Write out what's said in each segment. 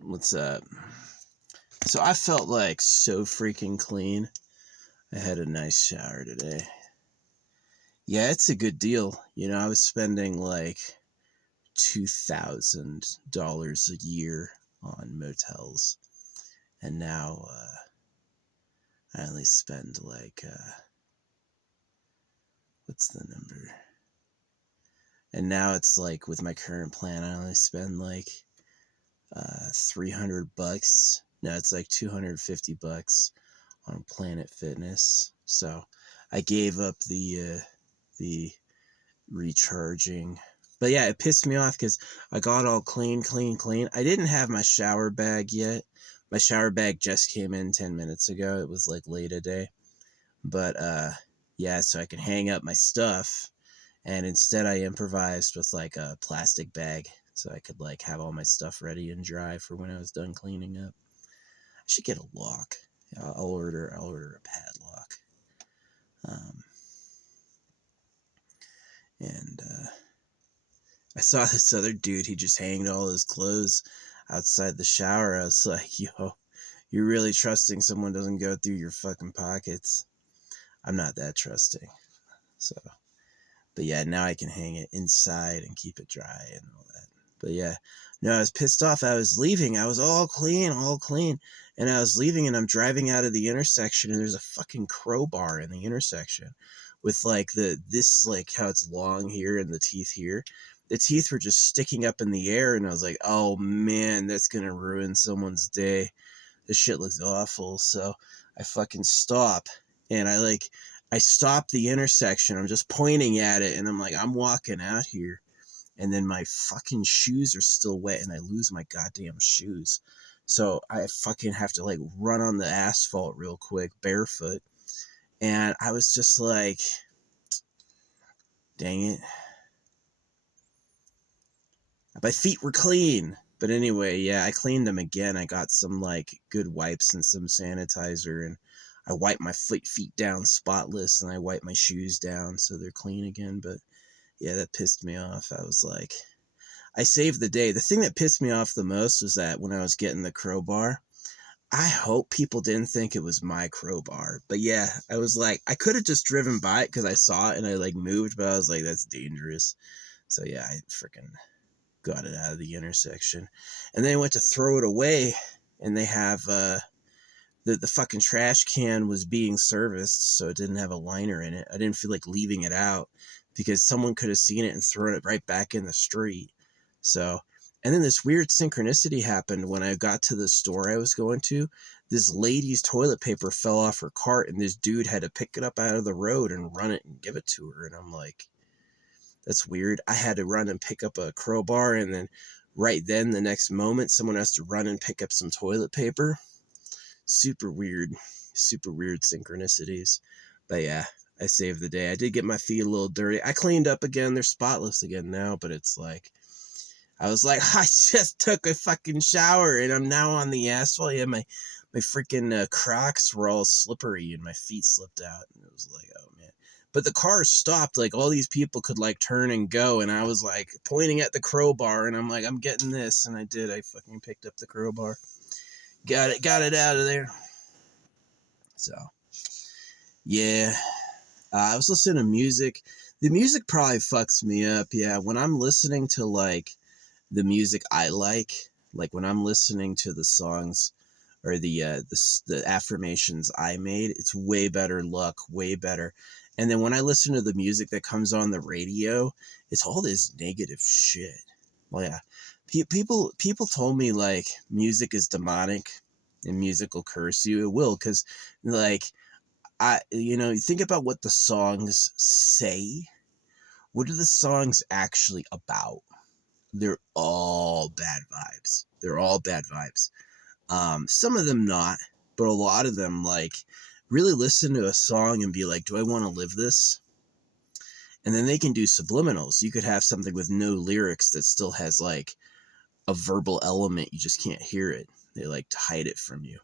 What's up? So I felt like so freaking clean. I had a nice shower today. Yeah, it's a good deal. You know, I was spending like $2,000 a year on motels, and now I only spend like what's the number? And now it's like with my current plan, I only spend like $300. No, it's like $250 on Planet Fitness. So I gave up the recharging. But yeah, it pissed me off because I got all clean. I didn't have my shower bag yet. My shower bag just came in 10 minutes ago. It was like late a day. But yeah, so I can hang up my stuff. And instead I improvised with like a plastic bag so I could like have all my stuff ready and dry for when I was done cleaning up. I should get a lock. I'll order a padlock. And I saw this other dude. He just hanged all his clothes outside the shower. I was like, yo, you're really trusting someone doesn't go through your fucking pockets? I'm not that trusting. So, but yeah, now I can hang it inside and keep it dry and all that. But yeah, no, I was pissed off. I was leaving. I was all clean. And I was leaving and I'm driving out of the intersection and there's a fucking crowbar in the intersection with like this like how it's long here and the teeth here. The teeth were just sticking up in the air and I was like, oh man, that's going to ruin someone's day. This shit looks awful. So I fucking stop and I stop the intersection. I'm just pointing at it and I'm like, I'm walking out here. And then my fucking shoes are still wet and I lose my goddamn shoes. So I fucking have to like run on the asphalt real quick, barefoot. And I was just like, dang it. My feet were clean. But anyway, yeah, I cleaned them again. I got some like good wipes and some sanitizer and I wiped my feet down spotless and I wiped my shoes down so they're clean again. But yeah, that pissed me off. I was like, I saved the day. The thing that pissed me off the most was that when I was getting the crowbar, I hope people didn't think it was my crowbar. But yeah, I was like, I could have just driven by it because I saw it and I like moved, but I was like, that's dangerous. So yeah, I freaking got it out of the intersection. And then I went to throw it away and they have the fucking trash can was being serviced, so it didn't have a liner in it. I didn't feel like leaving it out because someone could have seen it and thrown it right back in the street. So, and then this weird synchronicity happened when I got to the store I was going to. This lady's toilet paper fell off her cart and this dude had to pick it up out of the road and run it and give it to her. And I'm like, that's weird. I had to run and pick up a crowbar and then right then the next moment someone has to run and pick up some toilet paper. Super weird synchronicities. But yeah, I saved the day. I did get my feet a little dirty. I cleaned up again. They're spotless again now, but it's like, I was like, I just took a fucking shower and I'm now on the asphalt. Yeah, my freaking Crocs were all slippery and my feet slipped out. And it was like, oh man. But the car stopped. Like all these people could like turn and go. And I was like pointing at the crowbar and I'm like, I'm getting this. And I did. I fucking picked up the crowbar. Got it out of there. So, yeah. I was listening to music. The music probably fucks me up. Yeah, when I'm listening to like the music I like when I'm listening to the songs or the affirmations I made, it's way better luck, way better. And then when I listen to the music that comes on the radio, it's all this negative shit. Well, yeah. People told me like music is demonic and music will curse you. It will, because like you think about what the songs say. What are the songs actually about? They're all bad vibes. Some of them not, but a lot of them like really listen to a song and be like, do I want to live this? And then they can do subliminals. You could have something with no lyrics that still has like a verbal element. You just can't hear it. They like to hide it from you.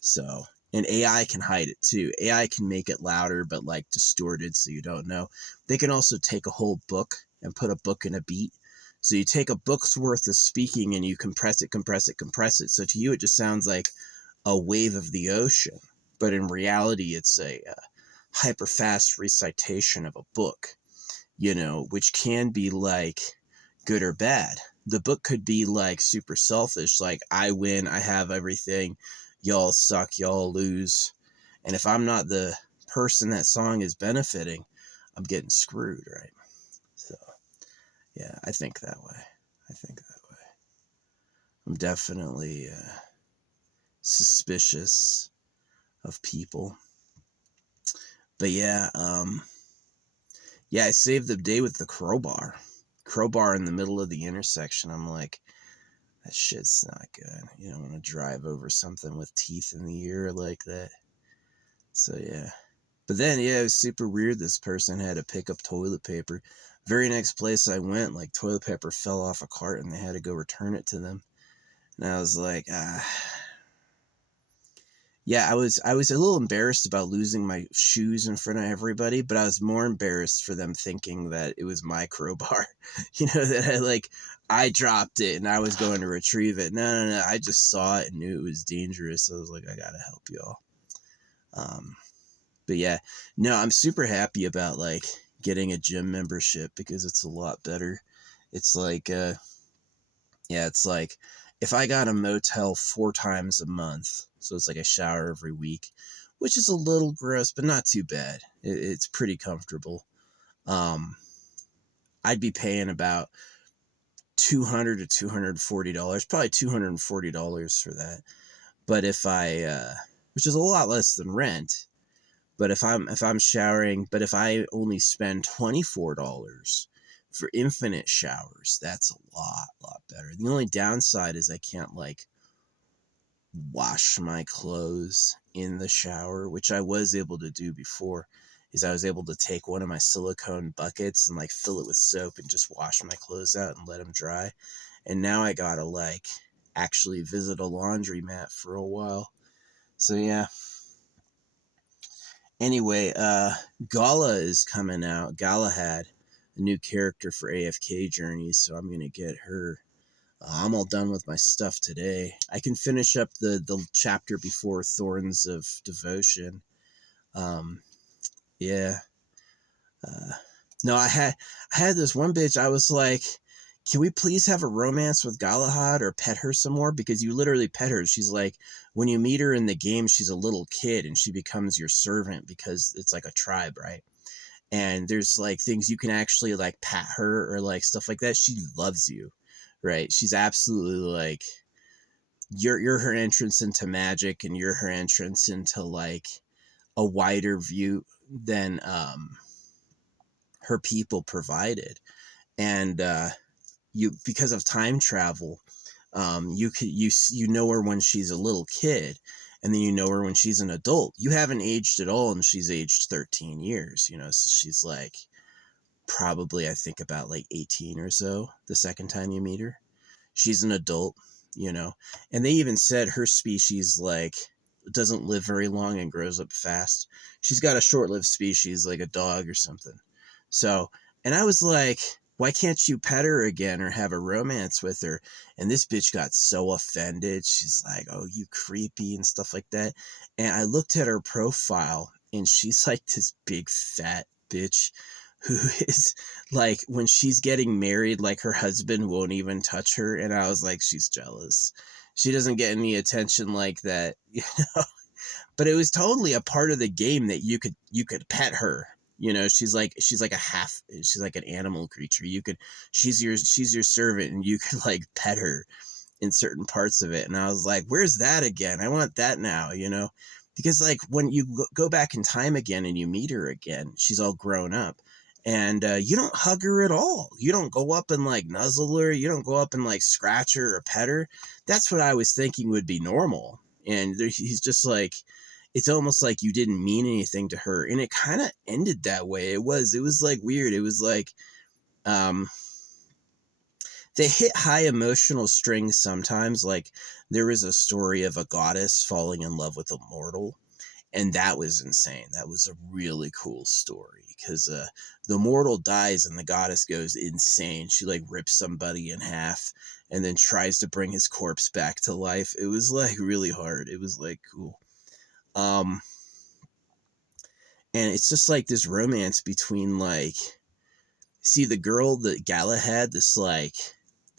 So, and AI can hide it too. AI can make it louder, but like distorted so you don't know. They can also take a whole book and put a book in a beat. So you take a book's worth of speaking and you compress it, compress it, compress it. So to you, it just sounds like a wave of the ocean. But in reality, it's a hyper fast recitation of a book, you know, which can be like good or bad. The book could be like super selfish, like I win, I have everything, y'all suck, y'all lose. And if I'm not the person that song is benefiting, I'm getting screwed, right? So, yeah, I think that way. I'm definitely suspicious of people. But yeah, I saved the day with the crowbar. Crowbar in the middle of the intersection. I'm like, that shit's not good. You don't want to drive over something with teeth in the ear like that. So yeah. But then, yeah, it was super weird. This person had to pick up toilet paper. Very next place I went, like, toilet paper fell off a cart and they had to go return it to them. And I was like, yeah, I was a little embarrassed about losing my shoes in front of everybody, but I was more embarrassed for them thinking that it was my crowbar. You know, that I dropped it and I was going to retrieve it. No. I just saw it and knew it was dangerous. So I was like, I gotta help y'all. But yeah, no, I'm super happy about like getting a gym membership because it's a lot better. It's like, it's like if I got a motel 4 times a month, so it's like a shower every week, which is a little gross, but not too bad. It's pretty comfortable. I'd be paying about $200 to $240, probably $240 for that. But if I, which is a lot less than rent. But if I'm showering, but if I only spend $24 for infinite showers, that's a lot better. The only downside is I can't like wash my clothes in the shower, which I was able to do before. Is I was able to take one of my silicone buckets and like fill it with soap and just wash my clothes out and let them dry. And now I gotta like actually visit a laundromat for a while. So yeah. Anyway, Gala is coming out. Galahad, a new character for AFK Journeys, so I'm gonna get her. I'm all done with my stuff today. I can finish up the chapter before Thorns of Devotion. Yeah. No, I had this one bitch. I was like, can we please have a romance with Galahad or pet her some more? Because you literally pet her. She's like, when you meet her in the game, she's a little kid and she becomes your servant because it's like a tribe, right? And there's like things you can actually like pat her or like stuff like that. She loves you, right? She's absolutely like, you're her entrance into magic and you're her entrance into like a wider view than her people provided. And you, because of time travel, you know her when she's a little kid, and then you know her when she's an adult. You haven't aged at all, and she's aged 13 years. You know, so she's like probably I think about like 18 or so the second time you meet her. She's an adult, you know, and they even said her species like doesn't live very long and grows up fast. She's got a short-lived species like a dog or something. So, and I was like, why can't you pet her again or have a romance with her? And this bitch got so offended. She's like, oh, you creepy and stuff like that. And I looked at her profile and she's like this big fat bitch who is like, when she's getting married, like her husband won't even touch her. And I was like, she's jealous. She doesn't get any attention like that, you know? But it was totally a part of the game that you could pet her. You know, she's like an animal creature. She's your servant and you could like pet her in certain parts of it. And I was like, where's that again? I want that now, you know, because like when you go back in time again and you meet her again, she's all grown up and you don't hug her at all. You don't go up and like nuzzle her. You don't go up and like scratch her or pet her. That's what I was thinking would be normal. And he's just like, it's almost like you didn't mean anything to her. And it kind of ended that way. It was like weird. It was like, they hit high emotional strings sometimes. Like there was a story of a goddess falling in love with a mortal. And that was insane. That was a really cool story because the mortal dies and the goddess goes insane. She like rips somebody in half and then tries to bring his corpse back to life. It was like really hard. It was like cool. And it's just like this romance between like, see the girl that Galahad, this like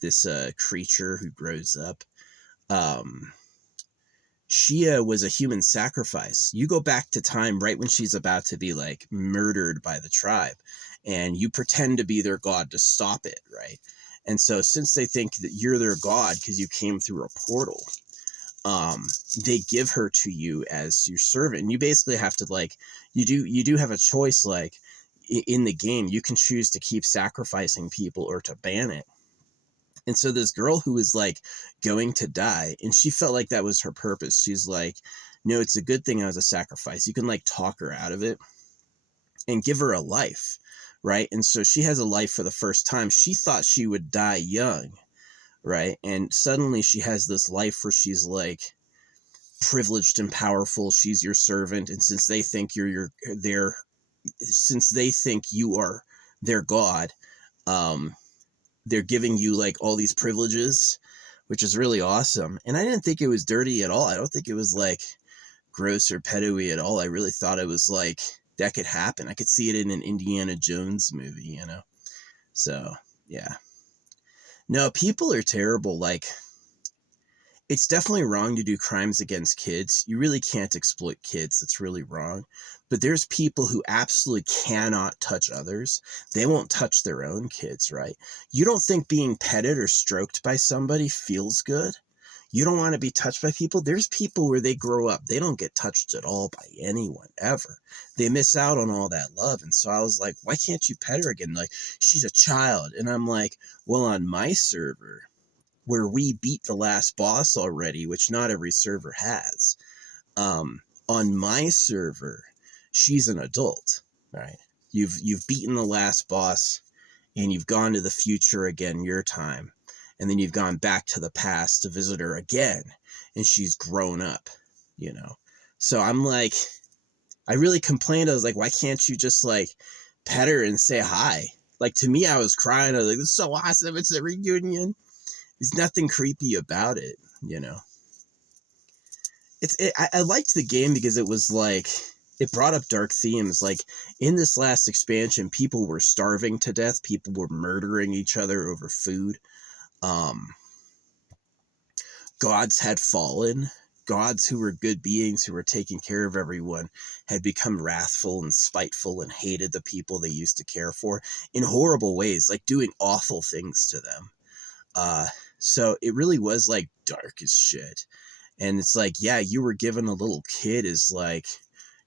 this creature who grows up. She was a human sacrifice. You go back to time right when she's about to be like murdered by the tribe, and you pretend to be their god to stop it, right? And so since they think that you're their god because you came through a portal, they give her to you as your servant. And you basically have to like, you do have a choice. Like in the game, you can choose to keep sacrificing people or to ban it. And so this girl who was like going to die, and she felt like that was her purpose. She's like, no, it's a good thing I was a sacrifice. You can like talk her out of it and give her a life, right? And so she has a life for the first time. She thought she would die young, right? And suddenly she has this life where she's like privileged and powerful. She's your servant. And since they think since they think you are their god, they're giving you like all these privileges, which is really awesome. And I didn't think it was dirty at all. I don't think it was like gross or pedo-y at all. I really thought it was like that could happen. I could see it in an Indiana Jones movie, you know? So yeah, no, people are terrible. Like it's definitely wrong to do crimes against kids. You really can't exploit kids. That's really wrong. But there's people who absolutely cannot touch others. They won't touch their own kids, right? You don't think being petted or stroked by somebody feels good? You don't want to be touched by people? There's people where they grow up, they don't get touched at all by anyone, ever. They miss out on all that love. And so I was like, why can't you pet her again? Like, she's a child. And I'm like, well, on my server, where we beat the last boss already, which not every server has, on my server, she's an adult, right? You've beaten the last boss and you've gone to the future again, your time. And then you've gone back to the past to visit her again. And she's grown up, you know? So I'm like, I really complained. I was like, why can't you just like pet her and say hi? Like to me, I was crying. I was like, this is so awesome. It's a reunion. There's nothing creepy about it, you know? I liked the game because it was like, it brought up dark themes. Like in this last expansion, people were starving to death. People were murdering each other over food. Gods had fallen. Gods who were good beings, who were taking care of everyone, had become wrathful and spiteful and hated the people they used to care for in horrible ways, like doing awful things to them. So it really was like dark as shit. And it's like, yeah, you were given a little kid as like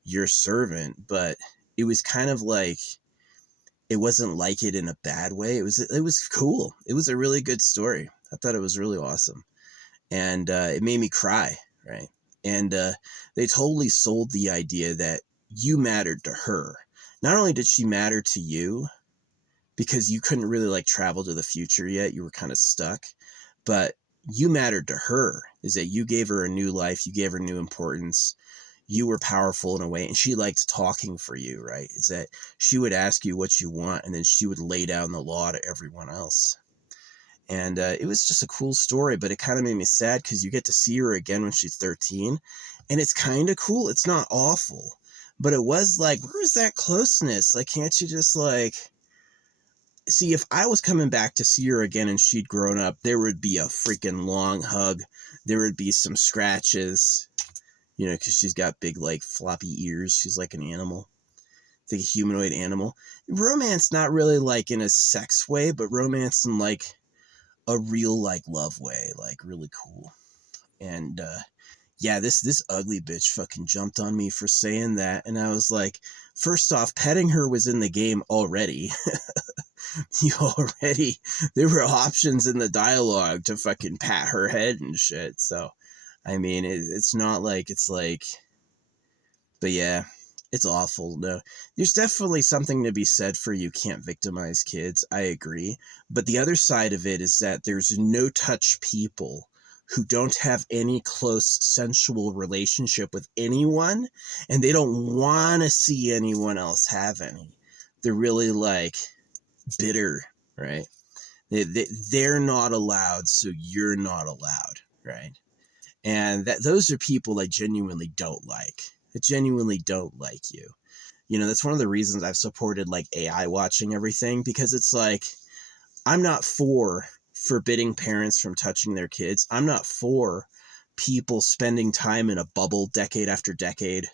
your servant, but it was kind of like, it wasn't like it in a bad way. It was cool. It was a really good story. I thought it was really awesome. And it made me cry, right? And they totally sold the idea that you mattered to her. Not only did she matter to you, because you couldn't really like travel to the future yet, you were kind of stuck, but you mattered to her, is that you gave her a new life, you gave her new importance, you were powerful in a way, and she liked talking for you, right? Is that she would ask you what you want, and then she would lay down the law to everyone else. And it was just a cool story, but it kind of made me sad because you get to see her again when she's 13, and it's kind of cool. It's not awful, but it was like, where's that closeness? Like, can't you just like... See, if I was coming back to see her again and she'd grown up, there would be a freaking long hug. There would be some scratches, you know, because she's got big, like, floppy ears. She's like an animal. It's like a humanoid animal. Romance, not really, like, in a sex way, but romance in, like, a real, like, love way. Like, really cool. And, yeah, this ugly bitch fucking jumped on me for saying that. And I was like, first off, petting her was in the game already. There were options in the dialogue to fucking pat her head and shit. So, I mean, it's not like it's like, but yeah, it's awful. No, there's definitely something to be said for you can't victimize kids. I agree. But the other side of it is that there's no touch people who don't have any close sensual relationship with anyone, and they don't want to see anyone else have any. They're really like bitter, right? They're not allowed, so you're not allowed, right? And those are people I genuinely don't like. That genuinely don't like you. You know, that's one of the reasons I've supported like AI watching everything, because it's like, I'm not for forbidding parents from touching their kids. I'm not for people spending time in a bubble decade after decade.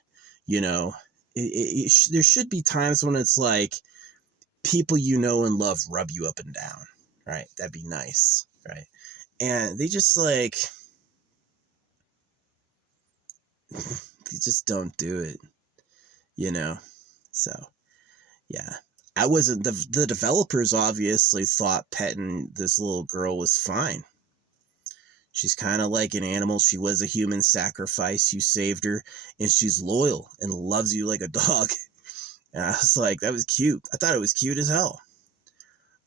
You know, there should be times when it's like people you know and love rub you up and down, right? That'd be nice, right? And they just like, they just don't do it, you know? So, yeah. I wasn't, the developers obviously thought petting this little girl was fine. She's kind of like an animal. She was a human sacrifice. You saved her, and she's loyal and loves you like a dog. And I was like, that was cute. I thought it was cute as hell.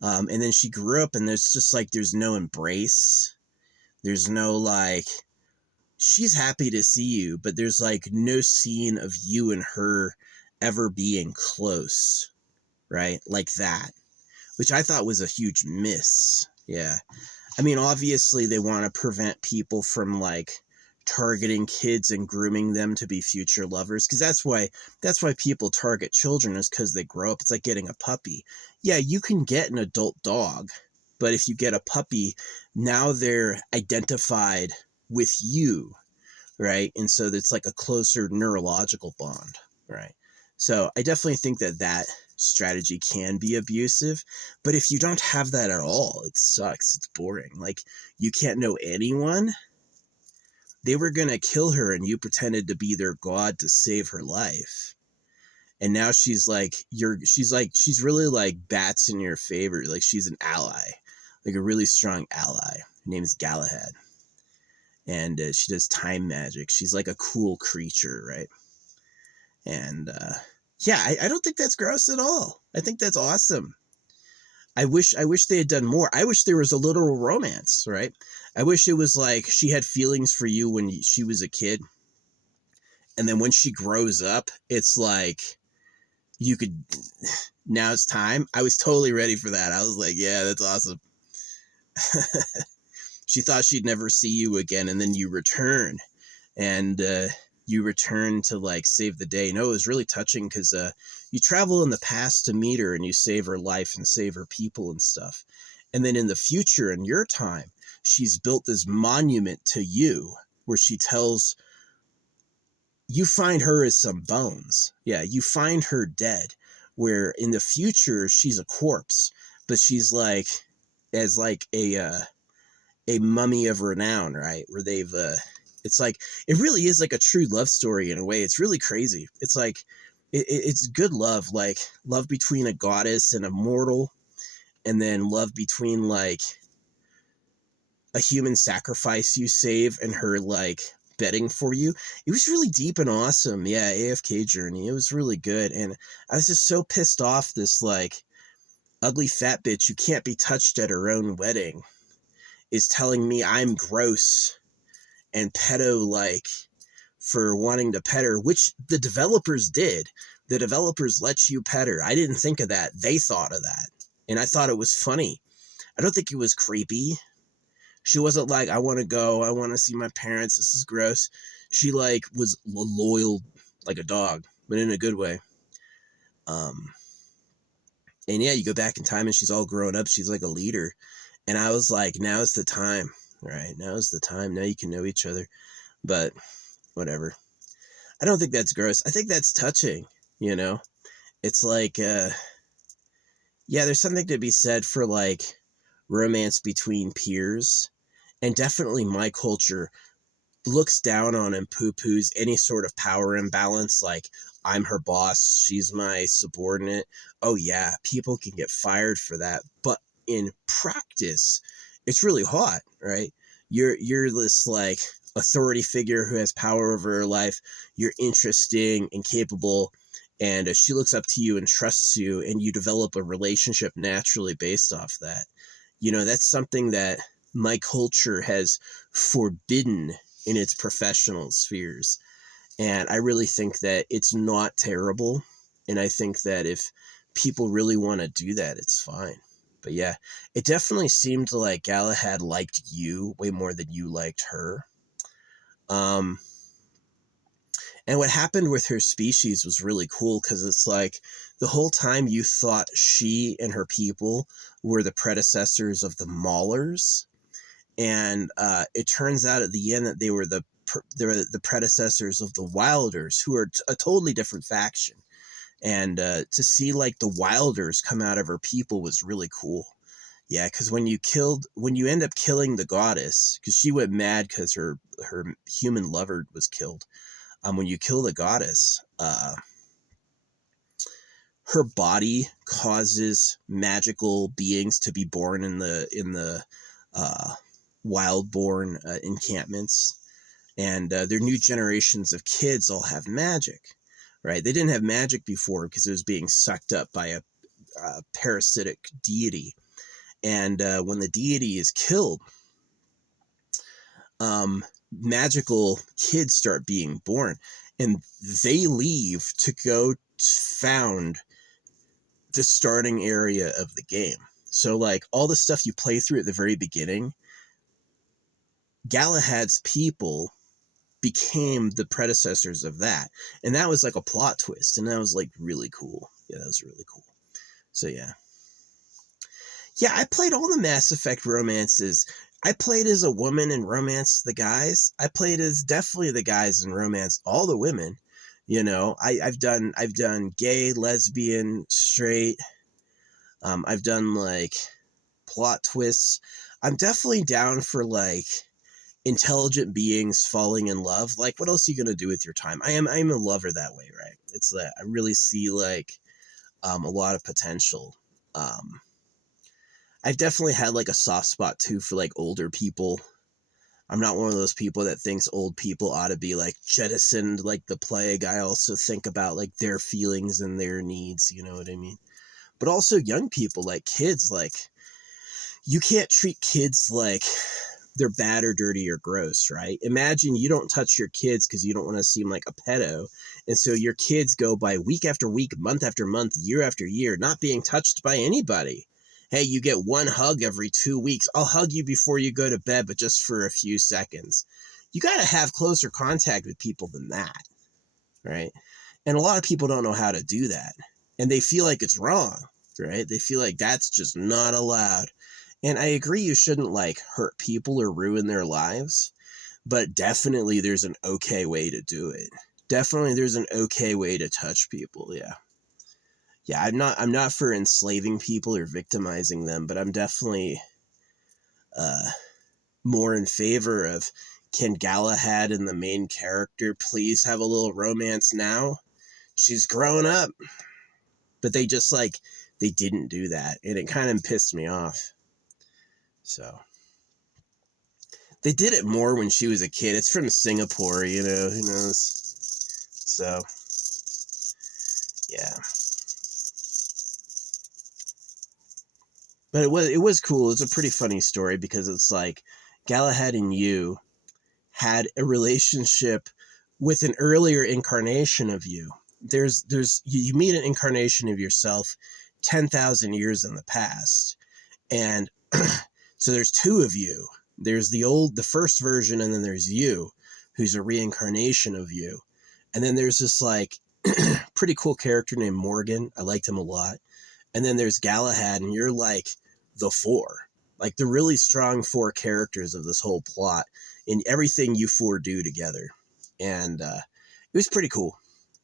And then she grew up, and there's just like, there's no embrace. There's no like, she's happy to see you, but there's like no scene of you and her ever being close, right? Like that, which I thought was a huge miss. Yeah. I mean, obviously they want to prevent people from like targeting kids and grooming them to be future lovers, because that's why people target children, is because they grow up. It's like getting a puppy. Yeah, you can get an adult dog, but if you get a puppy, now they're identified with you, right? And so it's like a closer neurological bond, right? So I definitely think that strategy can be abusive, but if you don't have that at all, it sucks. It's boring. Like, you can't know anyone. They were gonna kill her, and you pretended to be their god to save her life. And now she's really like bats in your favor. Like, she's an ally, like a really strong ally. Her name is Galahad, and she does time magic. She's like a cool creature, right? And yeah, I don't think that's gross at all. I think that's awesome. I wish they had done more. I wish there was a literal romance, right? I wish it was like she had feelings for you when she was a kid, and then when she grows up, it's like you could. Now it's time. I was totally ready for that. I was like, yeah, that's awesome. She thought she'd never see you again, and then you return, and you return to like save the day. No, it was really touching, because you travel in the past to meet her, and you save her life and save her people and stuff. And then in the future, in your time, she's built this monument to you where she tells you, find her as some bones. Yeah, you find her dead, where in the future she's a corpse, but she's like as like a mummy of renown, right? Where they've it's like, it really is like a true love story in a way. It's really crazy. It's like it's good love, like love between a goddess and a mortal, and then love between like a human sacrifice you save and her like betting for you. It was really deep and awesome. Yeah, AFK Journey. It was really good. And I was just so pissed off this like ugly fat bitch who can't be touched at her own wedding is telling me I'm gross and pedo-like for wanting to pet her, which the developers did. The developers let you pet her. I didn't think of that. They thought of that. And I thought it was funny. I don't think it was creepy. She wasn't like, I want to go, I want to see my parents, this is gross. She like was loyal like a dog, but in a good way. And yeah, you go back in time and she's all grown up. She's like a leader. And I was like, now's the time, right? Now's the time. Now you can know each other. But whatever. I don't think that's gross. I think that's touching, you know? It's like, yeah, there's something to be said for like romance between peers. And definitely my culture looks down on and poo-poos any sort of power imbalance. Like, I'm her boss, she's my subordinate. Oh yeah, people can get fired for that. But in practice, it's really hot, right? You're this like authority figure who has power over her life. You're interesting and capable, and she looks up to you and trusts you, and you develop a relationship naturally based off that. You know, that's something that my culture has forbidden in its professional spheres. And I really think that it's not terrible. And I think that if people really want to do that, it's fine. But yeah, it definitely seemed like Galahad liked you way more than you liked her. And what happened with her species was really cool, because it's like the whole time you thought she and her people were the predecessors of the Maulers. And it turns out at the end that they were the predecessors of the Wilders, who are a totally different faction. And to see like the Wilders come out of her people was really cool. Yeah, because when you end up killing the goddess, because she went mad because her human lover was killed. When you kill the goddess, her body causes magical beings to be born in the wild-born encampments, and their new generations of kids all have magic, right? They didn't have magic before because it was being sucked up by a parasitic deity, and when the deity is killed, magical kids start being born, and they leave to go found the starting area of the game. So like all the stuff you play through at the very beginning, Galahad's people became the predecessors of that. And that was like a plot twist, and that was like really cool. Yeah, that was really cool. So yeah. Yeah, I played all the Mass Effect romances. I played as a woman and romanced the guys. I played as definitely the guys and romanced all the women. You know, I've done gay, lesbian, straight. I've done like plot twists. I'm definitely down for like intelligent beings falling in love. Like, what else are you gonna do with your time? I'm a lover that way, right? It's that I really see like a lot of potential. I've definitely had like a soft spot too for like older people. I'm not one of those people that thinks old people ought to be like jettisoned like the plague. I also think about like their feelings and their needs, you know what I mean? But also young people, like kids, like you can't treat kids like they're bad or dirty or gross, right? Imagine you don't touch your kids because you don't want to seem like a pedo. And so your kids go by week after week, month after month, year after year, not being touched by anybody. Hey, you get one hug every 2 weeks. I'll hug you before you go to bed, but just for a few seconds. You got to have closer contact with people than that, right? And a lot of people don't know how to do that. And they feel like it's wrong, right? They feel like that's just not allowed. And I agree you shouldn't like hurt people or ruin their lives, but definitely there's an okay way to do it. Definitely there's an okay way to touch people, yeah. Yeah, I'm not for enslaving people or victimizing them, but I'm definitely more in favor of, can Galahad and the main character please have a little romance now? She's grown up. But they just like, they didn't do that, and it kind of pissed me off. So they did it more when she was a kid. It's from Singapore, you know, who knows? So yeah. But it was cool. It's a pretty funny story, because it's like Galahad and you had a relationship with an earlier incarnation of you. You meet an incarnation of yourself 10,000 years in the past. And so there's two of you. There's the first version, and then there's you, who's a reincarnation of you. And then there's this like pretty cool character named Morgan. I liked him a lot. And then there's Galahad, and you're like the four, like the really strong four characters of this whole plot, and everything you four do together. And it was pretty cool.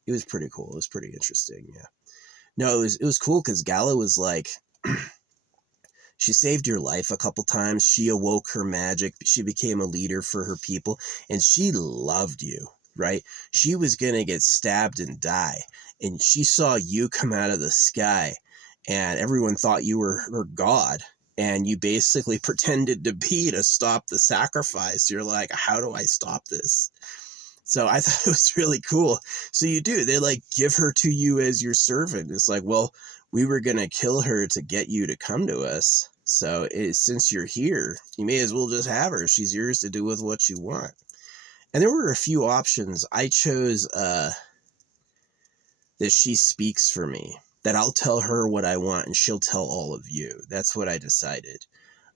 It was pretty cool. It was pretty interesting. Yeah. No, it was cool because Gala was like, she saved your life a couple times. She awoke her magic. She became a leader for her people, and she loved you, right? She was going to get stabbed and die, and she saw you come out of the sky, and everyone thought you were her god, and you basically pretended to stop the sacrifice. You're like, how do I stop this? So I thought it was really cool. So you do. They like give her to you as your servant. It's like, well, we were going to kill her to get you to come to us. So since you're here, you may as well just have her. She's yours to do with what you want. And there were a few options. I chose that she speaks for me, that I'll tell her what I want and she'll tell all of you. That's what I decided.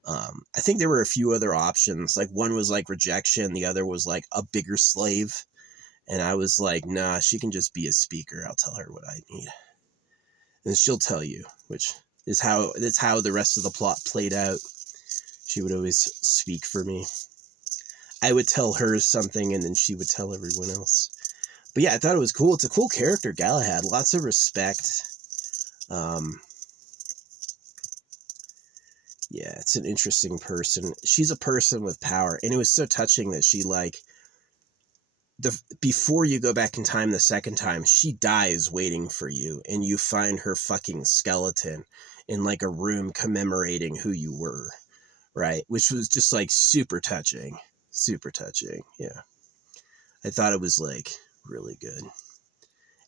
I think there were a few other options. Like one was like rejection. The other was like a bigger slave. And I was like, nah, she can just be a speaker. I'll tell her what I need. And she'll tell you, which is that's how the rest of the plot played out. She would always speak for me. I would tell her something and then she would tell everyone else. But yeah, I thought it was cool. It's a cool character, Galahad. Lots of respect. Yeah, it's an interesting person. She's a person with power. And it was so touching that she like, before you go back in time the second time, she dies waiting for you, and you find her fucking skeleton in like a room commemorating who you were, right? Which was just like super touching. Yeah, I thought it was like really good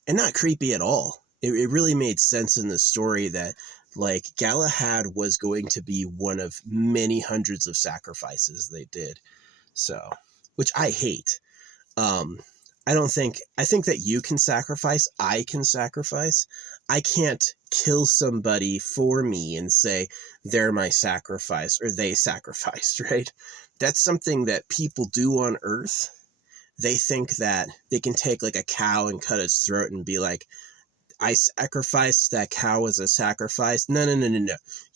and not creepy at all. It really made sense in the story that like Galahad was going to be one of many hundreds of sacrifices they did. So, which I hate. I think that you can sacrifice, I can sacrifice. I can't kill somebody for me and say they're my sacrifice or they sacrificed, right? That's something that people do on Earth. They think that they can take like a cow and cut its throat and be like, I sacrificed that cow as a sacrifice. No.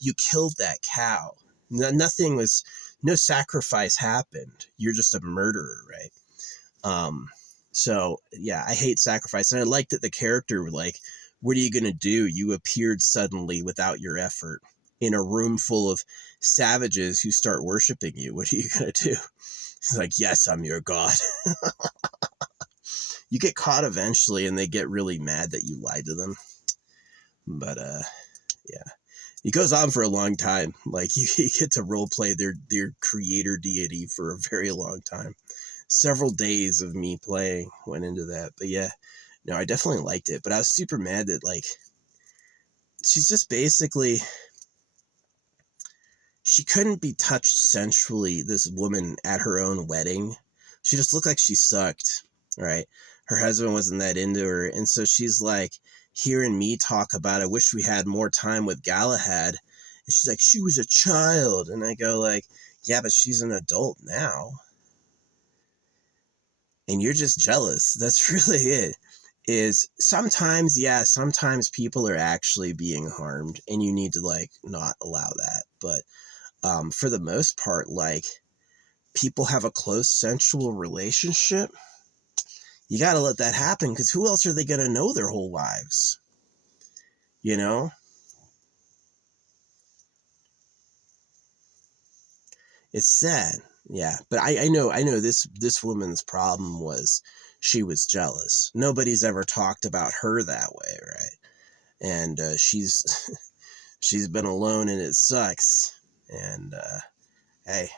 You killed that cow. No sacrifice happened. You're just a murderer, right? So yeah, I hate sacrifice. And I liked that the character, like, what are you going to do? You appeared suddenly without your effort in a room full of savages who start worshiping you. What are you going to do? He's like, yes, I'm your god. You get caught eventually and they get really mad that you lied to them. But, yeah, it goes on for a long time. Like you get to role play their creator deity for a very long time. Several days of me playing went into that. But yeah, no, I definitely liked it. But I was super mad that like, she's just basically, she couldn't be touched sensually, this woman at her own wedding. She just looked like she sucked, right? Her husband wasn't that into her. And so she's like hearing me talk about, I wish we had more time with Galahad. And she's like, she was a child. And I go like, yeah, but she's an adult now. And you're just jealous. That's really it. Is sometimes people are actually being harmed and you need to like not allow that. But for the most part, like people have a close sensual relationship. You got to let that happen because who else are they going to know their whole lives? You know? It's sad. Yeah, but I know this woman's problem was she was jealous. Nobody's ever talked about her that way, right? And she's she's been alone and it sucks. And hey,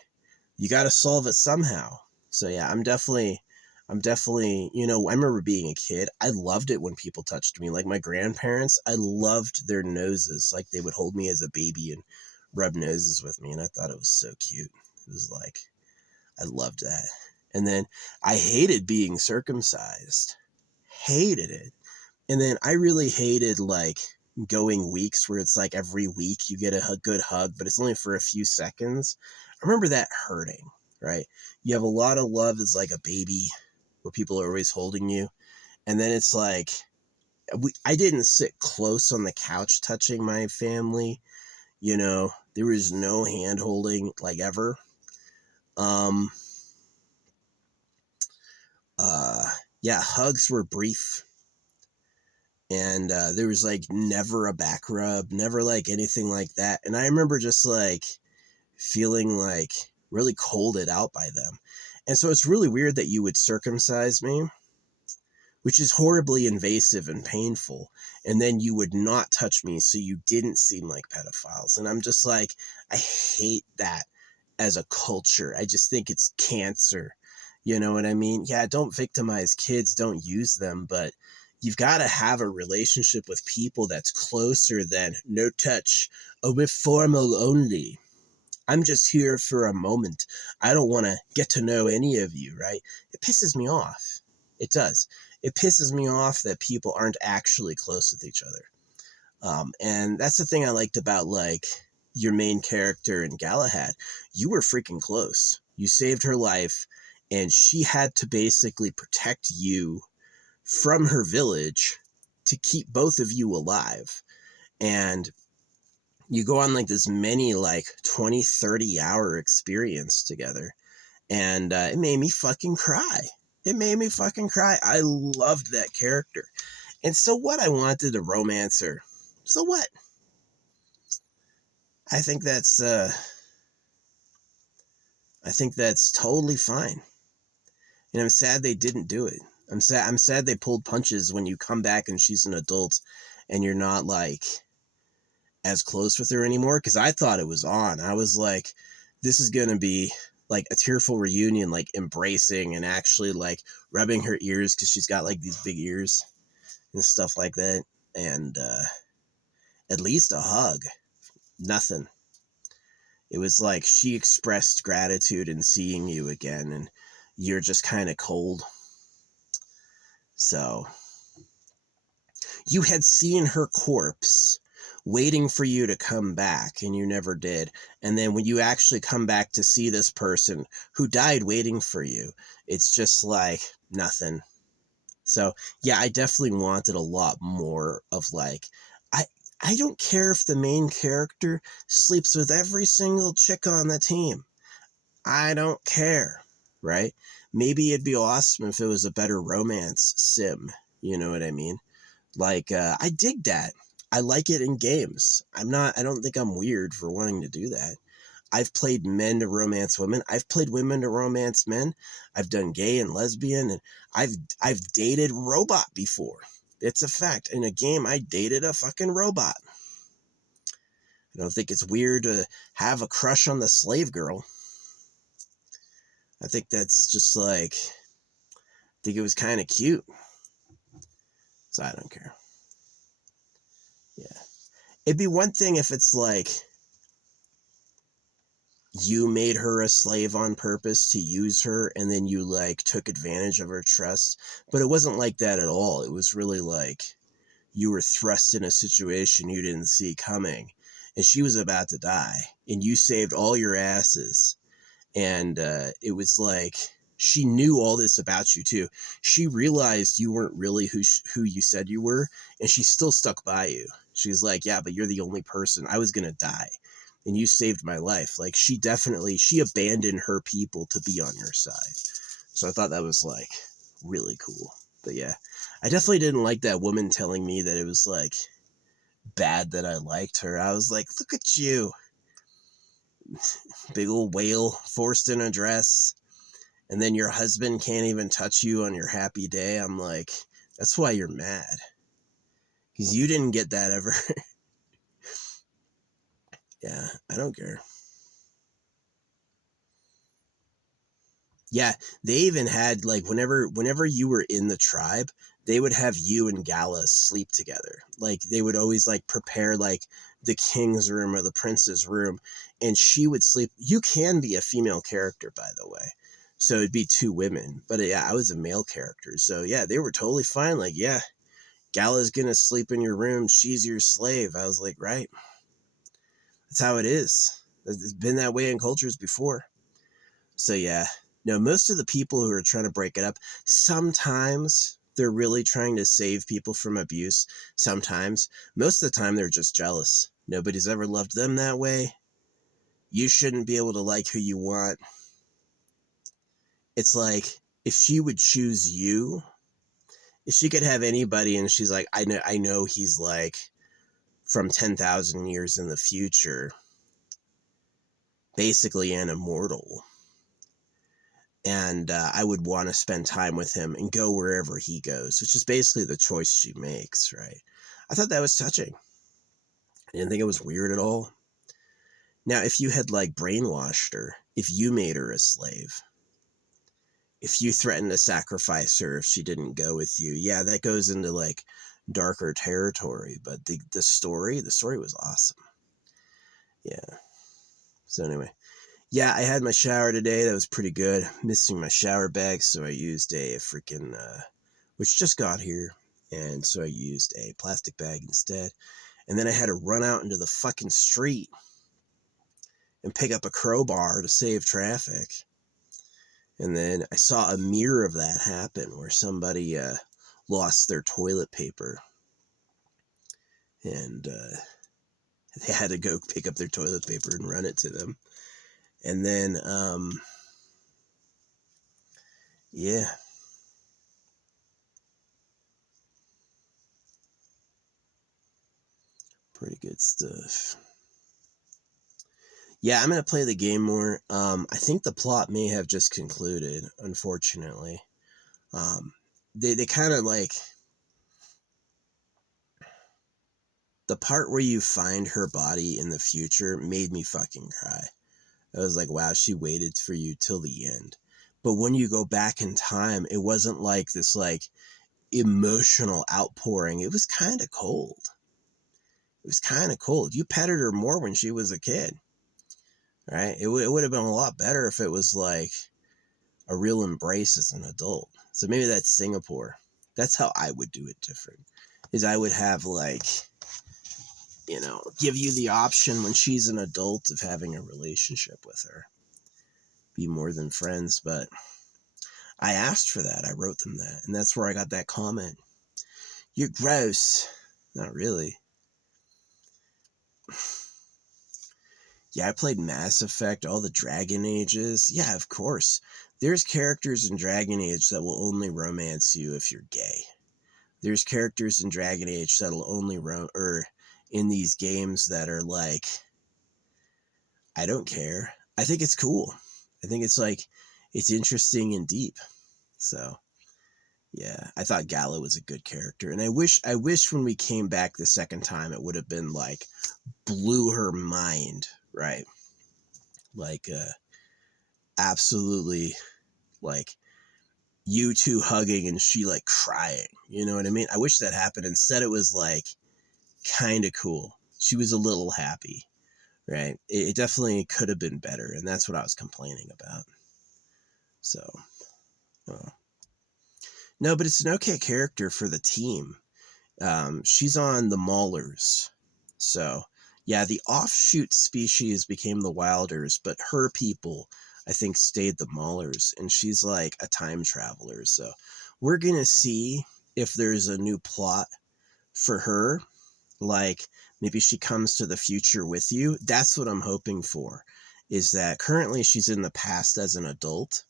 you got to solve it somehow. So yeah, I'm definitely, you know, I remember being a kid. I loved it when people touched me. Like my grandparents, I loved their noses. Like they would hold me as a baby and rub noses with me, and I thought it was so cute. It was like, I loved that. And then I hated being circumcised. Hated it. And then I really hated like going weeks where it's like every week you get a good hug, but it's only for a few seconds. I remember that hurting, right? You have a lot of love as like a baby where people are always holding you. And then it's like, I didn't sit close on the couch touching my family. You know, there was no hand holding like ever. Yeah, hugs were brief. And there was like never a back rub, never like anything like that. And I remember just like feeling like really colded out by them. And so it's really weird that you would circumcise me, which is horribly invasive and painful. And then you would not touch me so you didn't seem like pedophiles. And I'm just like, I hate that as a culture. I just think it's cancer. You know what I mean? Yeah, don't victimize kids, don't use them, but you've got to have a relationship with people that's closer than no touch, we're formal only. I'm just here for a moment. I don't want to get to know any of you, right? It pisses me off. It does. It pisses me off that people aren't actually close with each other. And that's the thing I liked about, like, your main character in Galahad. You were freaking close. You saved her life, and she had to basically protect you from her village to keep both of you alive. And you go on like this many, like 20, 30-hour experience together. And it made me fucking cry. It made me fucking cry. I loved that character. And so what? I wanted a romancer. So what? I think that's totally fine. And I'm sad they didn't do it. I'm sad they pulled punches when you come back and she's an adult and you're not like as close with her anymore, because I thought it was on. I was like, this is gonna be like a tearful reunion, like embracing and actually like rubbing her ears, because she's got like these big ears and stuff like that, and at least a hug. Nothing. It was like she expressed gratitude in seeing you again, and you're just kind of cold. So you had seen her corpse waiting for you to come back, and you never did. And then when you actually come back to see this person who died waiting for you, it's just like nothing. So yeah, I definitely wanted a lot more of like, I don't care if the main character sleeps with every single chick on the team. I don't care, right? Maybe it'd be awesome if it was a better romance sim. You know what I mean? Like, I dig that. I like it in games. I don't think I'm weird for wanting to do that. I've played men to romance women. I've played women to romance men. I've done gay and lesbian, and I've dated robot before. It's a fact. In a game, I dated a fucking robot. I don't think it's weird to have a crush on the slave girl. I think that's just like, I think it was kind of cute. So I don't care. Yeah. It'd be one thing if it's like, you made her a slave on purpose to use her, and then you like took advantage of her trust. But it wasn't like that at all. It was really like you were thrust in a situation you didn't see coming, and she was about to die, and you saved all your asses. And it was like she knew all this about you too. She realized you weren't really who you said you were, and she still stuck by you. She was like, yeah, but you're the only person. I was gonna die, and you saved my life. Like, she abandoned her people to be on your side. So I thought that was like really cool. But yeah, I definitely didn't like that woman telling me that it was like bad that I liked her. I was like, look at you, big old whale forced in a dress, and then your husband can't even touch you on your happy day. I'm like, that's why you're mad, because you didn't get that ever. Yeah, I don't care. Yeah, they even had like whenever you were in the tribe, they would have you and Gala sleep together. Like, they would always like prepare like the king's room or the prince's room, and she would sleep. You can be a female character, by the way, so it'd be two women. But yeah, I was a male character, so yeah, they were totally fine. Like, yeah, Gala's gonna sleep in your room. She's your slave. I was like, right. That's how it is. It's been that way in cultures before. So yeah, no, most of the people who are trying to break it up, sometimes they're really trying to save people from abuse. Sometimes, most of the time, they're just jealous. Nobody's ever loved them that way. You shouldn't be able to like who you want. It's like, if she would choose you, if she could have anybody and she's like, I know he's like from 10,000 years in the future, basically an immortal, and I would want to spend time with him and go wherever he goes, which is basically the choice she makes, right? I thought that was touching. I didn't think it was weird at all. Now, if you had like brainwashed her, if you made her a slave, if you threatened to sacrifice her if she didn't go with you. Yeah, that goes into like darker territory, but the story was awesome. Yeah. So anyway, yeah, I had my shower today. That was pretty good. Missing my shower bag, so I used a freaking which just got here, and so I used a plastic bag instead. And then I had to run out into the fucking street and pick up a crowbar to save traffic. And then I saw a mirror of that happen where somebody lost their toilet paper. And they had to go pick up their toilet paper and run it to them. And then, yeah. Pretty good stuff. Yeah, I'm going to play the game more. I think the plot may have just concluded, unfortunately. They kind of like... The part where you find her body in the future made me fucking cry. I was like, wow, she waited for you till the end. But when you go back in time, it wasn't like this like emotional outpouring. It was kind of cold. It was kind of cold. You petted her more when she was a kid, right? It would have been a lot better if it was like a real embrace as an adult. So maybe that's Singapore. That's how I would do it different. Is I would have like, you know, give you the option when she's an adult of having a relationship with her. Be more than friends, but I asked for that. I wrote them that. And that's where I got that comment. You're gross. Not really. Yeah, I played Mass Effect, all the Dragon Ages. Yeah, of course. There's characters in Dragon Age that will only romance you if you're gay. There's characters in Dragon Age that'll only or in these games that are like, I don't care. I think it's cool. I think it's like, it's interesting and deep. So, yeah, I thought Gala was a good character. And I wish when we came back the second time, it would have been like, blew her mind, right? Like, absolutely, like, you two hugging and she like crying. You know what I mean? I wish that happened. Instead, it was like, kind of cool. She was a little happy, right? It definitely could have been better, and that's what I was complaining about. So, no, but it's an okay character for the team. She's on the Maulers, so yeah, the offshoot species became the Wilders, but her people, I think, stayed the Maulers, and she's like a time traveler. So we're gonna see if there's a new plot for her. Like, maybe she comes to the future with you. That's what I'm hoping for, is that currently she's in the past as an adult.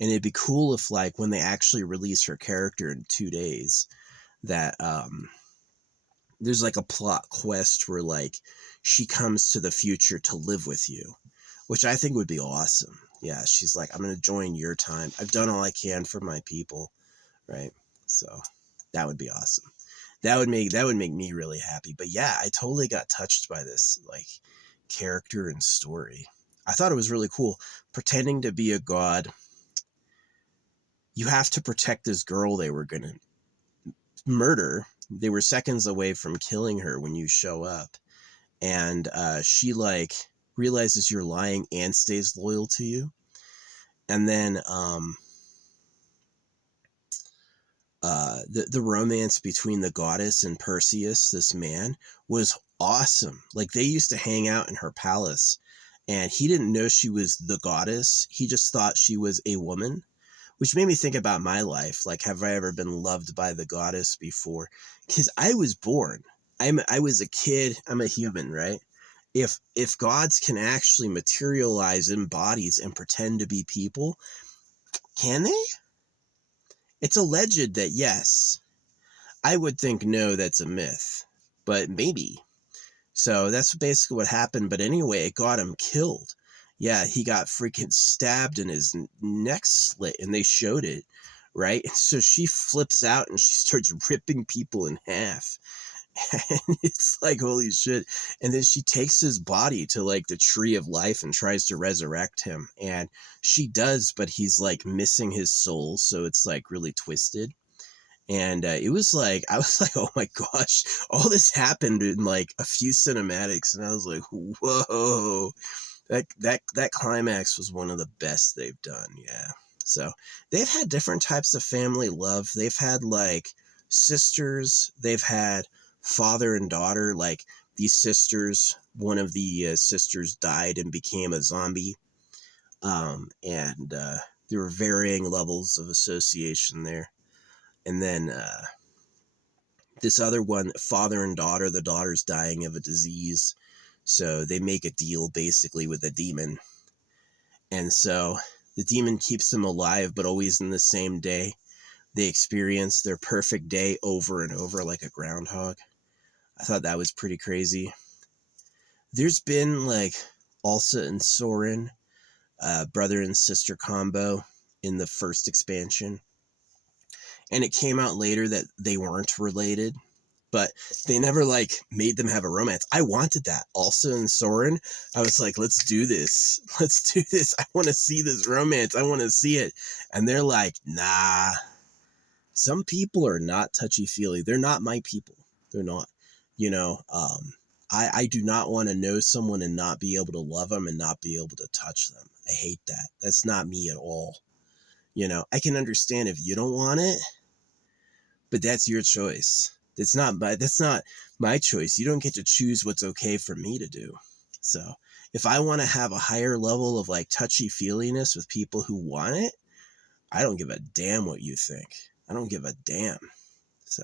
And it'd be cool if, like, when they actually release her character in 2 days, that there's, like, a plot quest where, like, she comes to the future to live with you, which I think would be awesome. Yeah, she's like, I'm going to join your time. I've done all I can for my people, right? So that would be awesome. That would make me really happy. But yeah, I totally got touched by this like character and story. I thought it was really cool. Pretending to be a god. You have to protect this girl they were gonna murder. They were seconds away from killing her when you show up. And she like realizes you're lying and stays loyal to you. And then the romance between the goddess and Perseus, this man, was awesome. Like, they used to hang out in her palace, and he didn't know she was the goddess. He just thought she was a woman, which made me think about my life. Like, have I ever been loved by the goddess before? Because I was born. I was a kid. I'm a human, right? If gods can actually materialize in bodies and pretend to be people, can they? It's alleged that yes. I would think no, that's a myth, but maybe. So that's basically what happened. But anyway, it got him killed. Yeah, he got freaking stabbed and his neck slit, and they showed it, right? So she flips out and she starts ripping people in half. And it's like, holy shit. And then she takes his body to like the tree of life and tries to resurrect him. And she does, but he's like missing his soul. So it's like really twisted. And it was like, I was like, oh my gosh, all this happened in like a few cinematics. And I was like, whoa, that climax was one of the best they've done. Yeah. So they've had different types of family love. They've had like sisters, they've had father and daughter. Like these sisters, one of the sisters died and became a zombie. And there were varying levels of association there. And then this other one, father and daughter, the daughter's dying of a disease. So they make a deal basically with a demon. And so the demon keeps them alive, but always in the same day. They experience their perfect day over and over like a groundhog. I thought that was pretty crazy. There's been like Elsa and Soren, brother and sister combo in the first expansion. And it came out later that they weren't related, but they never like made them have a romance. I wanted that. Elsa and Soren, I was like, let's do this. Let's do this. I want to see this romance. I want to see it. And they're like, nah. Some people are not touchy-feely. They're not my people. They're not. You know, I do not want to know someone and not be able to love them and not be able to touch them. I hate that. That's not me at all. You know, I can understand if you don't want it, but that's your choice. That's not my choice. You don't get to choose what's okay for me to do. So if I want to have a higher level of like touchy-feeliness with people who want it, I don't give a damn what you think. I don't give a damn. So,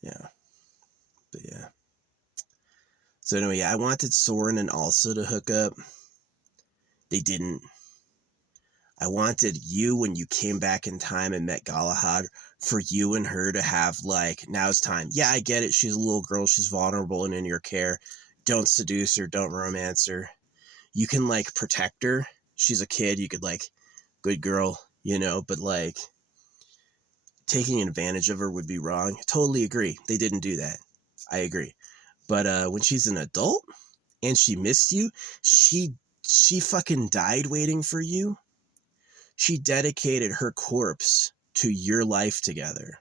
yeah. But yeah. So anyway, yeah, I wanted Soren and Elsa to hook up. They didn't. I wanted you, when you came back in time and met Galahad, for you and her to have, like, now's time. Yeah, I get it. She's a little girl. She's vulnerable and in your care. Don't seduce her. Don't romance her. You can, like, protect her. She's a kid. You could, like, good girl, you know, but, like, taking advantage of her would be wrong. Totally agree. They didn't do that. I agree. But when she's an adult and she missed you, she fucking died waiting for you. She dedicated her corpse to your life together.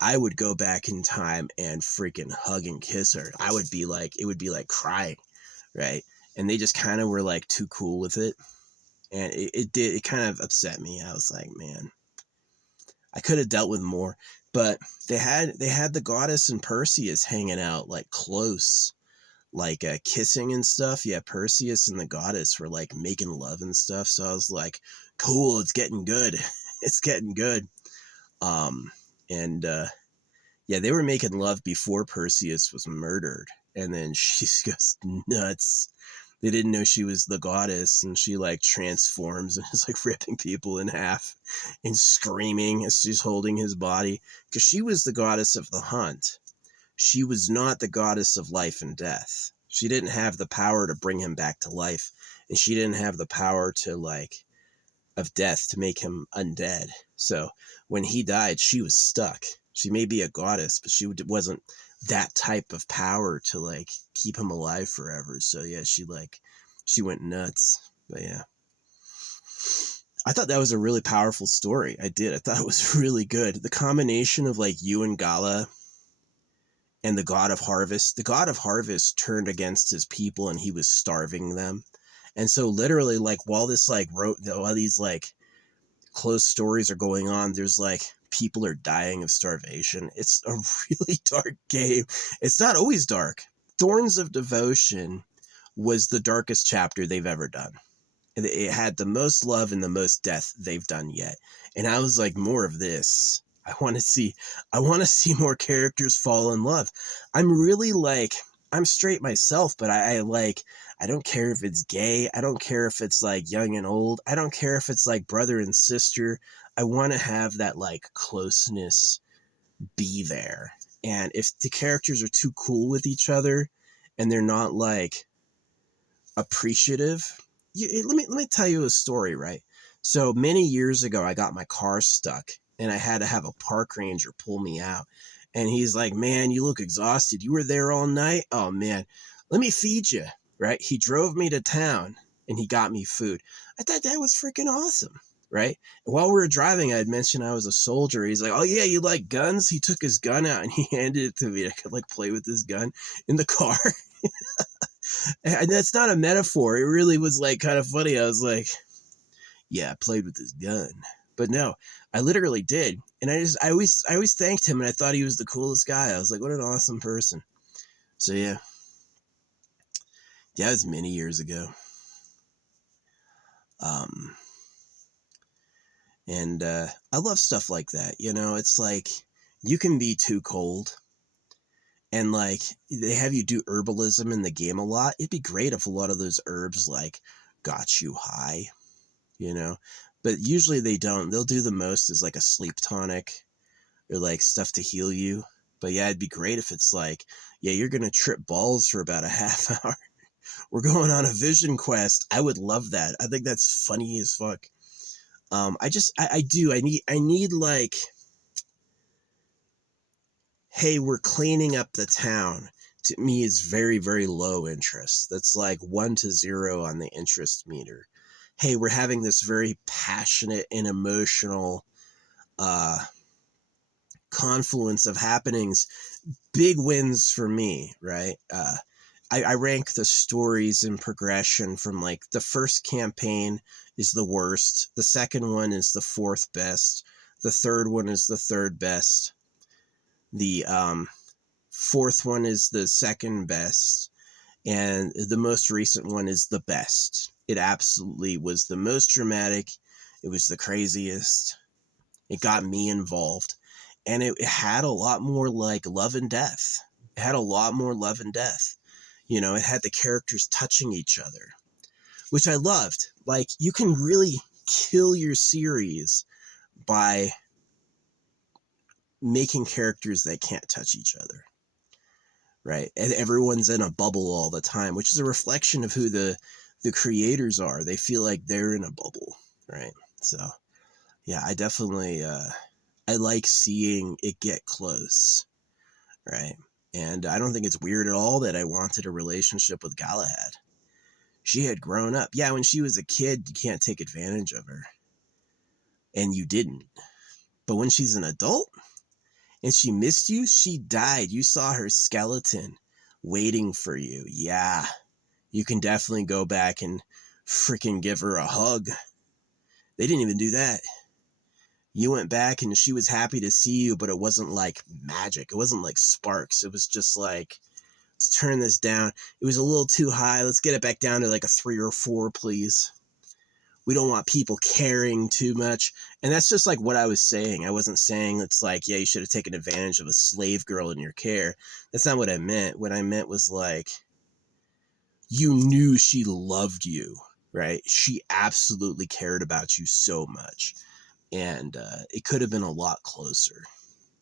I would go back in time and freaking hug and kiss her. I would be like, it would be like crying, right? And they just kind of were like too cool with it. And it kind of upset me. I was like, man, I could have dealt with more. But they had the goddess and Perseus hanging out like close, like kissing and stuff. Yeah, Perseus and the goddess were like making love and stuff. So I was like, cool, it's getting good. It's getting good. Yeah, they were making love before Perseus was murdered. And then she's just nuts. They didn't know she was the goddess, and she like transforms and is like ripping people in half and screaming as she's holding his body, because she was the goddess of the hunt. She was not the goddess of life and death. She didn't have the power to bring him back to life, and she didn't have the power to of death to make him undead. So when he died, she was stuck. She may be a goddess, but she wasn't that type of power to keep him alive forever. So yeah, she went nuts. But yeah, I thought that was a really powerful story. I did. I thought it was really good. The combination of you and Gala and the god of harvest. The god of harvest turned against his people and he was starving them. And so literally while this while these close stories are going on, there's people are dying of starvation. It's a really dark game. It's not always dark. Thorns of Devotion was the darkest chapter they've ever done. It had the most love and the most death they've done yet. And I was like, more of this. I want to see more characters fall in love. I'm really I'm straight myself, but I don't care if it's gay. I don't care if it's young and old. I don't care if it's brother and sister. I want to have that closeness be there. And if the characters are too cool with each other and they're not appreciative, let me tell you a story, right? So many years ago, I got my car stuck and I had to have a park ranger pull me out. And he's like, man, you look exhausted. You were there all night? Oh, man, let me feed you, right? He drove me to town and he got me food. I thought that was freaking awesome, right? And while we were driving, I had mentioned I was a soldier. He's like, oh, yeah, you like guns? He took his gun out and he handed it to me. I could like play with his gun in the car. And that's not a metaphor. It really was like kind of funny. I was like, yeah, I played with his gun. But no, I literally did. And I always thanked him, and I thought he was the coolest guy. I was like, what an awesome person. So yeah. Yeah, it was many years ago. And I love stuff like that. You know, it's like you can be too cold. And like they have you do herbalism in the game a lot. It'd be great if a lot of those herbs like got you high, you know? But usually they don't. They'll do the most as like a sleep tonic or like stuff to heal you. But yeah, it'd be great if it's like, yeah, you're going to trip balls for about a half hour. We're going on a vision quest. I would love that. I think that's funny as fuck. I need like, hey, we're cleaning up the town. To me is very, very low interest. That's like 1 to 0 on the interest meter. Hey, we're having this very passionate and emotional confluence of happenings. Big wins for me, right? I rank the stories in progression from like the first campaign is the worst. The second one is the fourth best. The third one is the third best. The fourth one is the second best. And the most recent one is the best. It absolutely was the most dramatic. It was the craziest. It got me involved. And it had a lot more like love and death. It had a lot more love and death. You know, it had the characters touching each other, which I loved. Like, you can really kill your series by making characters that can't touch each other. Right? And everyone's in a bubble all the time, which is a reflection of who the creators are. They feel like they're in a bubble, right? So, yeah, I definitely, I like seeing it get close, right? And I don't think it's weird at all that I wanted a relationship with Galahad. She had grown up. Yeah, when she was a kid, you can't take advantage of her. And you didn't. But when she's an adult, and she missed you, she died. You saw her skeleton waiting for you. Yeah, you can definitely go back and freaking give her a hug. They didn't even do that. You went back and she was happy to see you, but it wasn't like magic. It wasn't like sparks. It was just like, let's turn this down. It was a little too high. Let's get it back down to like a 3 or 4, please. We don't want people caring too much. And that's just like what I was saying. I wasn't saying it's like, yeah, you should have taken advantage of a slave girl in your care. That's not what I meant. What I meant was like, you knew she loved you, right? She absolutely cared about you so much. And it could have been a lot closer.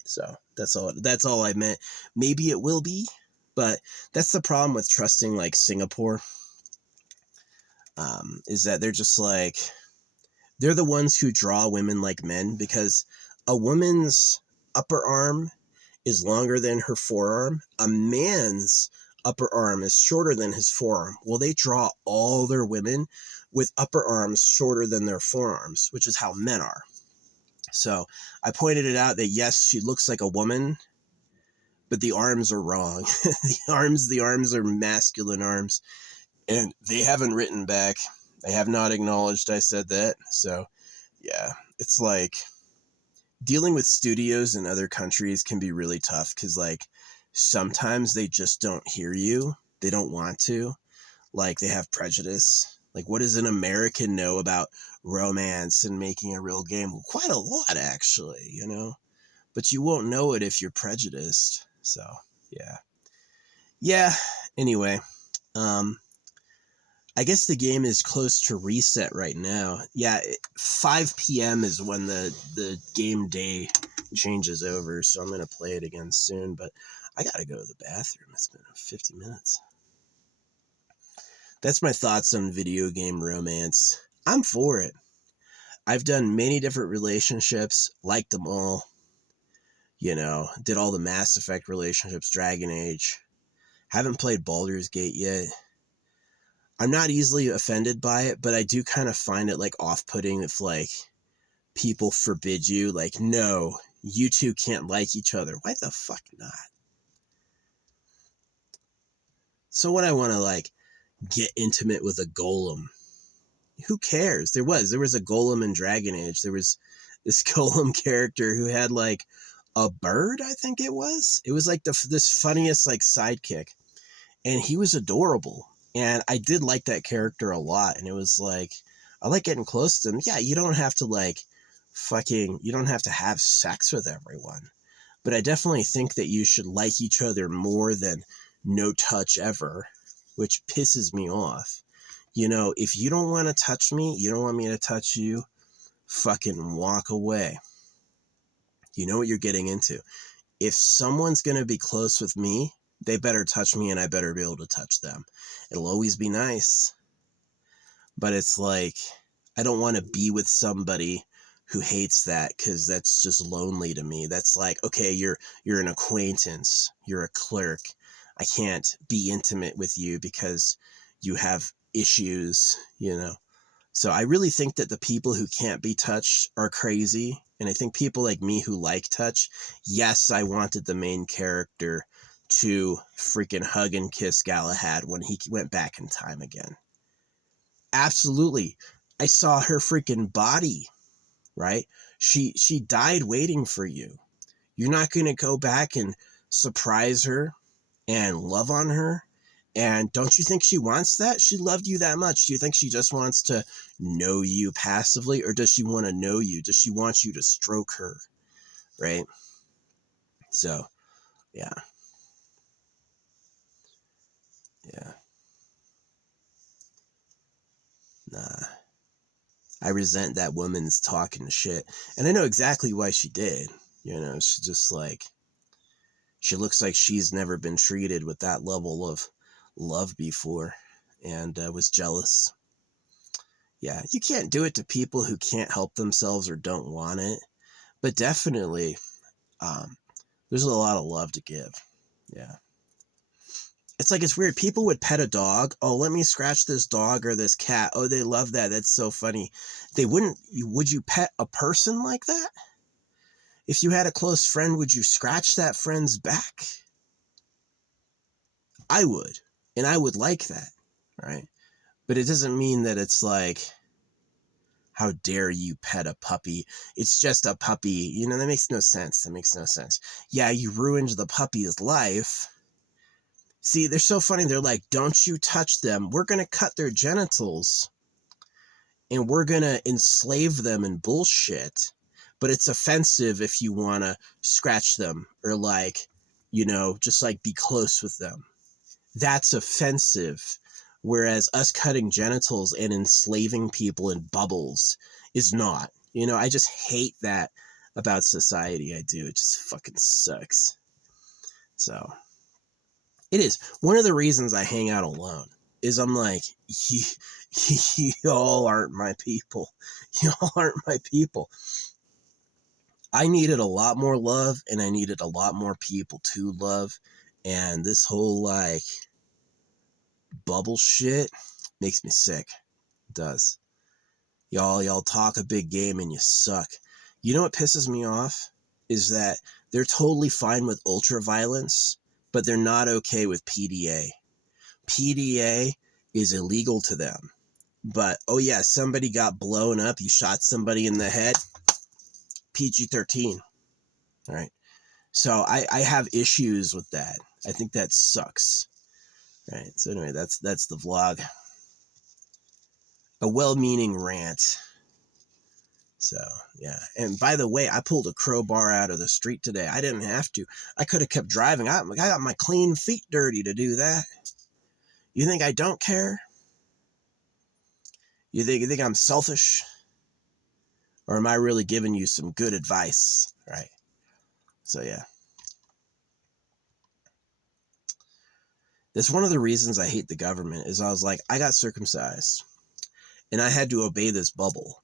So that's all I meant. Maybe it will be, but that's the problem with trusting like Singapore. Is that they're just like, they're the ones who draw women like men, because a woman's upper arm is longer than her forearm. A man's upper arm is shorter than his forearm. Well, they draw all their women with upper arms shorter than their forearms, which is how men are. So I pointed it out that yes, she looks like a woman, but the arms are wrong. The arms are masculine arms. And they haven't written back. They have not acknowledged I said that. So, yeah, it's like dealing with studios in other countries can be really tough because, like, sometimes they just don't hear you. They don't want to. Like, they have prejudice. Like, what does an American know about romance and making a real game? Well, quite a lot, actually, you know? But you won't know it if you're prejudiced. So, yeah. Yeah, anyway. I guess the game is close to reset right now. Yeah, 5 p.m. is when the game day changes over, so I'm going to play it again soon, but I got to go to the bathroom. It's been 50 minutes. That's my thoughts on video game romance. I'm for it. I've done many different relationships, liked them all. You know, did all the Mass Effect relationships, Dragon Age. Haven't played Baldur's Gate yet. I'm not easily offended by it, but I do kind of find it like off-putting if like people forbid you, like, no, you two can't like each other. Why the fuck not? So when I want to like get intimate with a golem, who cares? There was a golem in Dragon Age. There was this golem character who had like a bird, I think it was. It was like this funniest like sidekick, and he was adorable. And I did like that character a lot. And it was like, I like getting close to him. Yeah, you don't have to like you don't have to have sex with everyone. But I definitely think that you should like each other more than no touch ever, which pisses me off. You know, if you don't want to touch me, you don't want me to touch you, fucking walk away. You know what you're getting into. If someone's going to be close with me, they better touch me and I better be able to touch them. It'll always be nice. But it's like, I don't want to be with somebody who hates that, because that's just lonely to me. That's like, okay, you're an acquaintance. You're a clerk. I can't be intimate with you because you have issues, you know. So I really think that the people who can't be touched are crazy. And I think people like me who like touch, yes, I wanted the main character to freaking hug and kiss Galahad when he went back in time again. Absolutely. I saw her freaking body, right? She died waiting for you. You're not going to go back and surprise her and love on her. And don't you think she wants that? She loved you that much. Do you think she just wants to know you passively, or does she want to know you? Does she want you to stroke her? Right? So, yeah. Yeah. Nah. I resent that woman's talking shit. And I know exactly why she did. You know, she just like, she looks like she's never been treated with that level of love before, and was jealous. Yeah, you can't do it to people who can't help themselves or don't want it. But definitely, there's a lot of love to give. Yeah. It's like, it's weird. People would pet a dog. Oh, let me scratch this dog or this cat. Oh, they love that. That's so funny. They wouldn't. Would you pet a person like that? If you had a close friend, would you scratch that friend's back? I would. And I would like that. Right? But it doesn't mean that it's like, how dare you pet a puppy? It's just a puppy. You know, that makes no sense. That makes no sense. Yeah, you ruined the puppy's life. See, they're so funny. They're like, don't you touch them. We're going to cut their genitals and we're going to enslave them and bullshit. But it's offensive if you want to scratch them or like, you know, just like be close with them. That's offensive. Whereas us cutting genitals and enslaving people in bubbles is not. You know, I just hate that about society. I do. It just fucking sucks. So, it is. One of the reasons I hang out alone is I'm like, y'all aren't my people. Y'all aren't my people. I needed a lot more love, and I needed a lot more people to love. And this whole, like, bubble shit makes me sick. It does. Y'all talk a big game and you suck. You know what pisses me off? Is that they're totally fine with ultra violence, but they're not okay with PDA. PDA is illegal to them. But, oh yeah, somebody got blown up. You shot somebody in the head. PG-13. All right. So I have issues with that. I think that sucks. All right. So anyway, that's the vlog. A well-meaning rant. So, yeah. And by the way, I pulled a crowbar out of the street today. I didn't have to. I could have kept driving. I got my clean feet dirty to do that. You think I don't care? You think I'm selfish? Or am I really giving you some good advice? Right. So, yeah. That's one of the reasons I hate the government, is I was like, I got circumcised. And I had to obey this bubble.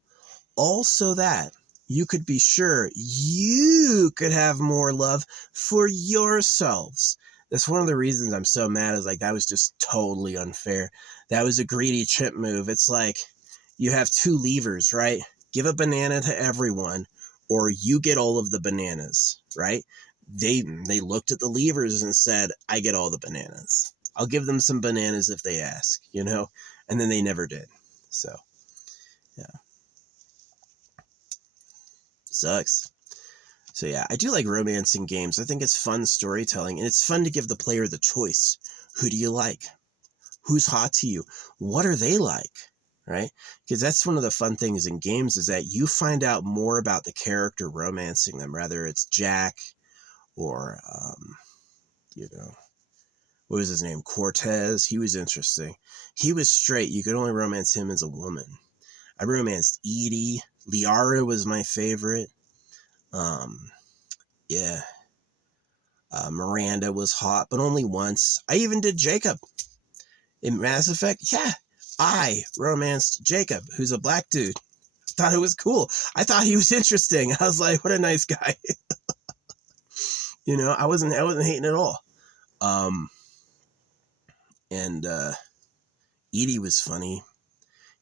All so that you could be sure you could have more love for yourselves. That's one of the reasons I'm so mad, is like, that was just totally unfair. That was a greedy chimp move. It's like, you have two levers, right? Give a banana to everyone, or you get all of the bananas, right? They looked at the levers and said, I get all the bananas. I'll give them some bananas if they ask, you know? And then they never did. So, yeah. Sucks. So yeah, I do like romancing games. I think it's fun storytelling, and it's fun to give the player the choice. Who do you like? Who's hot to you? What are they like? Right? Because that's one of the fun things in games, is that you find out more about the character romancing them, whether it's Jack or, you know, what was his name? Cortez. He was interesting. He was straight. You could only romance him as a woman. I romanced Edie. Liara was my favorite. Yeah. Miranda was hot, but only once. I even did Jacob. In Mass Effect, yeah. I romanced Jacob, who's a black dude. Thought it was cool. I thought he was interesting. I was like, what a nice guy. You know, I wasn't hating at all. And Edie was funny.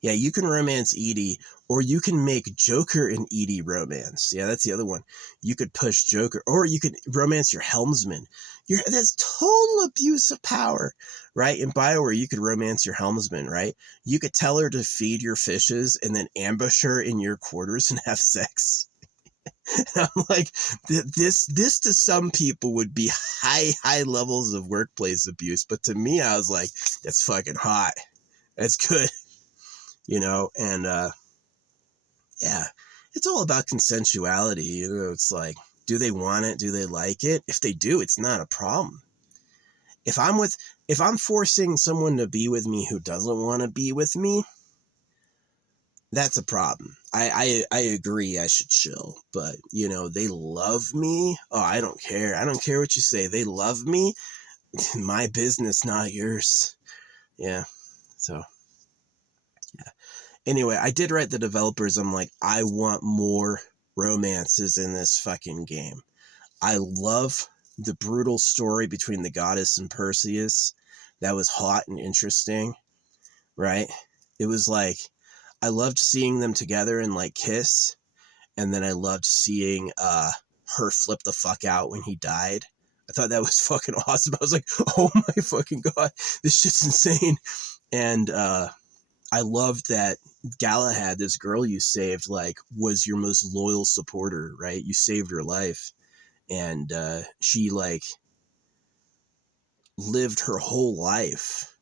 Yeah, you can romance Edie, or you can make Joker and Edie romance. Yeah, that's the other one. You could push Joker, or you could romance your helmsman. That's total abuse of power, right? In BioWare, you could romance your helmsman, right? You could tell her to feed your fishes and then ambush her in your quarters and have sex. And I'm like, this to some people would be high levels of workplace abuse, but to me, I was like, that's fucking hot. That's good. You know, and yeah, it's all about consensuality. You know, it's like, do they want it? Do they like it? If they do, it's not a problem. If I'm forcing someone to be with me who doesn't want to be with me, that's a problem. I agree, I should chill. But, you know, they love me. Oh, I don't care. I don't care what you say. They love me. My business, not yours. Yeah. So, yeah. Anyway, I did write the developers. I'm like, I want more romances in this fucking game. I love the brutal story between the goddess and Perseus. That was hot and interesting, right? It was like, I loved seeing them together and like kiss, and then I loved seeing her flip the fuck out when he died. I thought that was fucking awesome. I was like, oh my fucking god, this shit's insane. And I loved that Galahad, this girl you saved, like, was your most loyal supporter, right? You saved her life, and she like lived her whole life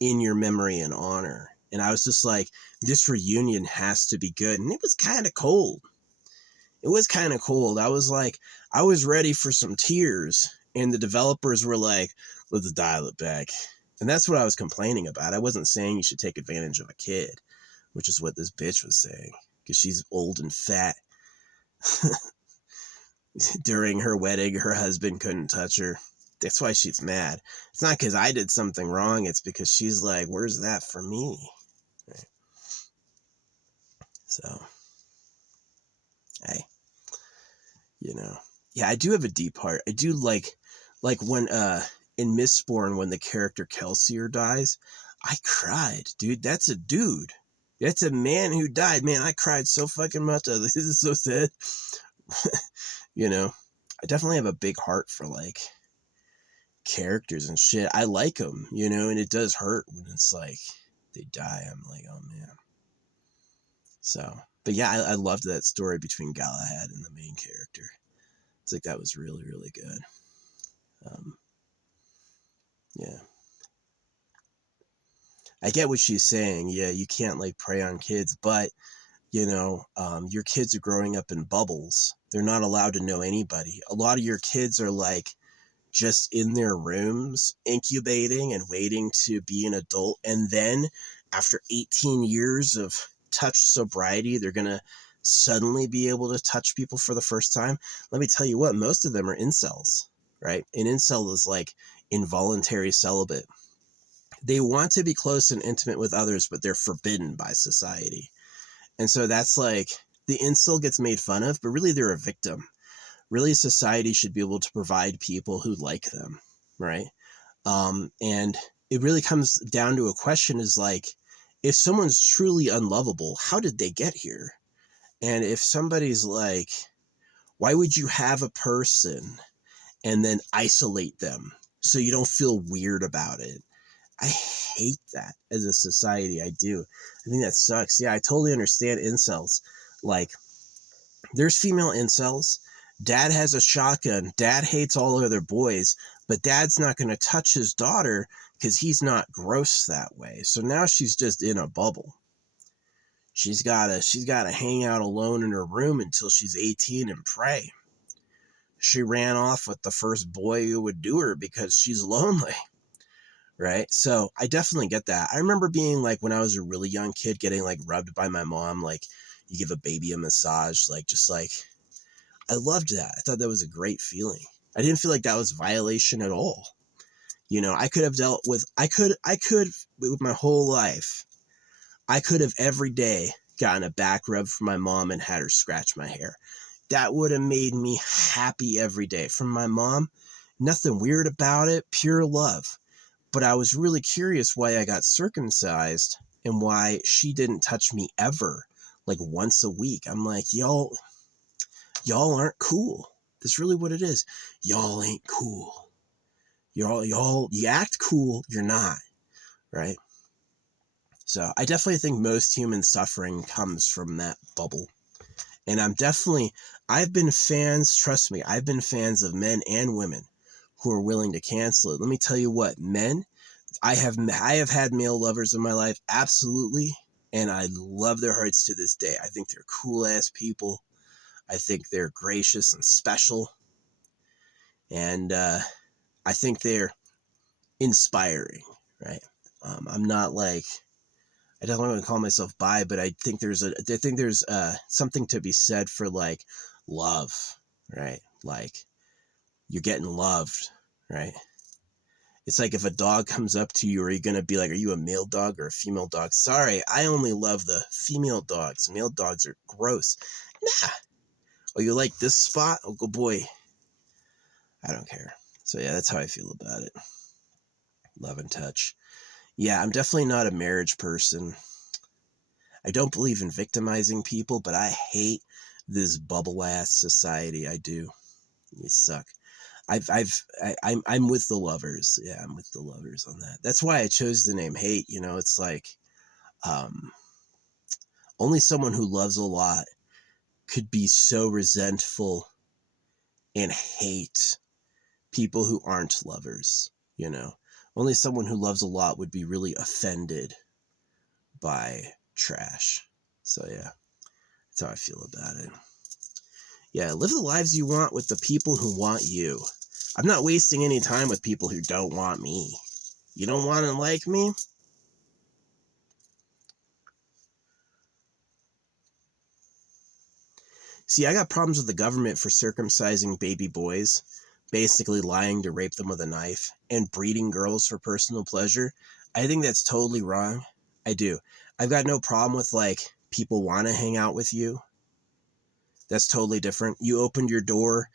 in your memory and honor. And I was just like, this reunion has to be good. And it was kind of cold. It was kind of cold. I was like, I was ready for some tears. And the developers were like, let's dial it back. And that's what I was complaining about. I wasn't saying you should take advantage of a kid, which is what this bitch was saying, because she's old and fat. During her wedding, her husband couldn't touch her. That's why she's mad. It's not because I did something wrong. It's because she's like, where's that for me? Right. So, hey, you know, yeah, I do have a deep heart. I do like when, in Mistborn, when the character Kelsier dies, I cried, dude. That's a dude. That's a man who died. Man, I cried so fucking much. This is so sad. You know, I definitely have a big heart for like characters and shit. I like them, you know, and it does hurt when it's like they die. I'm like, oh man. So, but yeah, I loved that story between Galahad and the main character. It's like, that was really, really good. Yeah. I get what she's saying. Yeah, you can't like prey on kids, but you know, your kids are growing up in bubbles. They're not allowed to know anybody. A lot of your kids are like just in their rooms, incubating and waiting to be an adult. And then after 18 years of touch sobriety, they're going to suddenly be able to touch people for the first time. Let me tell you what, most of them are incels, right? An incel is like involuntary celibate. They want to be close and intimate with others, but they're forbidden by society. And so that's like the incel gets made fun of, but really they're a victim. Really, society should be able to provide people who like them, right? And it really comes down to a question is like, if someone's truly unlovable, how did they get here? And if somebody's like, why would you have a person and then isolate them so you don't feel weird about it? I hate that as a society. I do. I think that sucks. Yeah, I totally understand incels. Like, there's female incels. Dad has a shotgun. Dad hates all other boys, but dad's not going to touch his daughter because he's not gross that way. So now she's just in a bubble. She's gotta hang out alone in her room until she's 18 and pray. She ran off with the first boy who would do her because she's lonely. Right? So I definitely get that. I remember being like, when I was a really young kid, getting like rubbed by my mom, like you give a baby a massage, like just like, I loved that. I thought that was a great feeling. I didn't feel like that was violation at all. You know, I could have dealt with, with my whole life, I could have every day gotten a back rub from my mom and had her scratch my hair. That would have made me happy every day. From my mom, nothing weird about it, pure love. But I was really curious why I got circumcised and why she didn't touch me ever, like once a week. I'm like, y'all aren't cool. That's really what it is. Y'all ain't cool. You act cool, you're not, right? So I definitely think most human suffering comes from that bubble. And I've been fans, trust me, I've been fans of men and women who are willing to cancel it. Let me tell you what, men, I have had male lovers in my life, absolutely, and I love their hearts to this day. I think they're cool ass people. I think they're gracious and special, and I think they're inspiring, right? I'm not like, I don't want to call myself bi, but I think there's something to be said for like love, right? Like you're getting loved, right? It's like if a dog comes up to you, are you going to be like, are you a male dog or a female dog? Sorry, I only love the female dogs. Male dogs are gross. Nah. Oh, you like this spot? Oh, good boy. I don't care. So yeah, that's how I feel about it. Love and touch. Yeah, I'm definitely not a marriage person. I don't believe in victimizing people, but I hate this bubble ass society. I do. You suck. I'm with the lovers. Yeah, I'm with the lovers on that. That's why I chose the name Hate. You know, it's like, only someone who loves a lot could be so resentful and hate people who aren't lovers. You know, only someone who loves a lot would be really offended by trash. So yeah, that's how I feel about it. Yeah, live the lives you want with the people who want you. I'm not wasting any time with people who don't want me. You don't want to like me? See, I got problems with the government for circumcising baby boys, basically lying to rape them with a knife, and breeding girls for personal pleasure. I think that's totally wrong. I do. I've got no problem with, like, people want to hang out with you. That's totally different. You opened your door,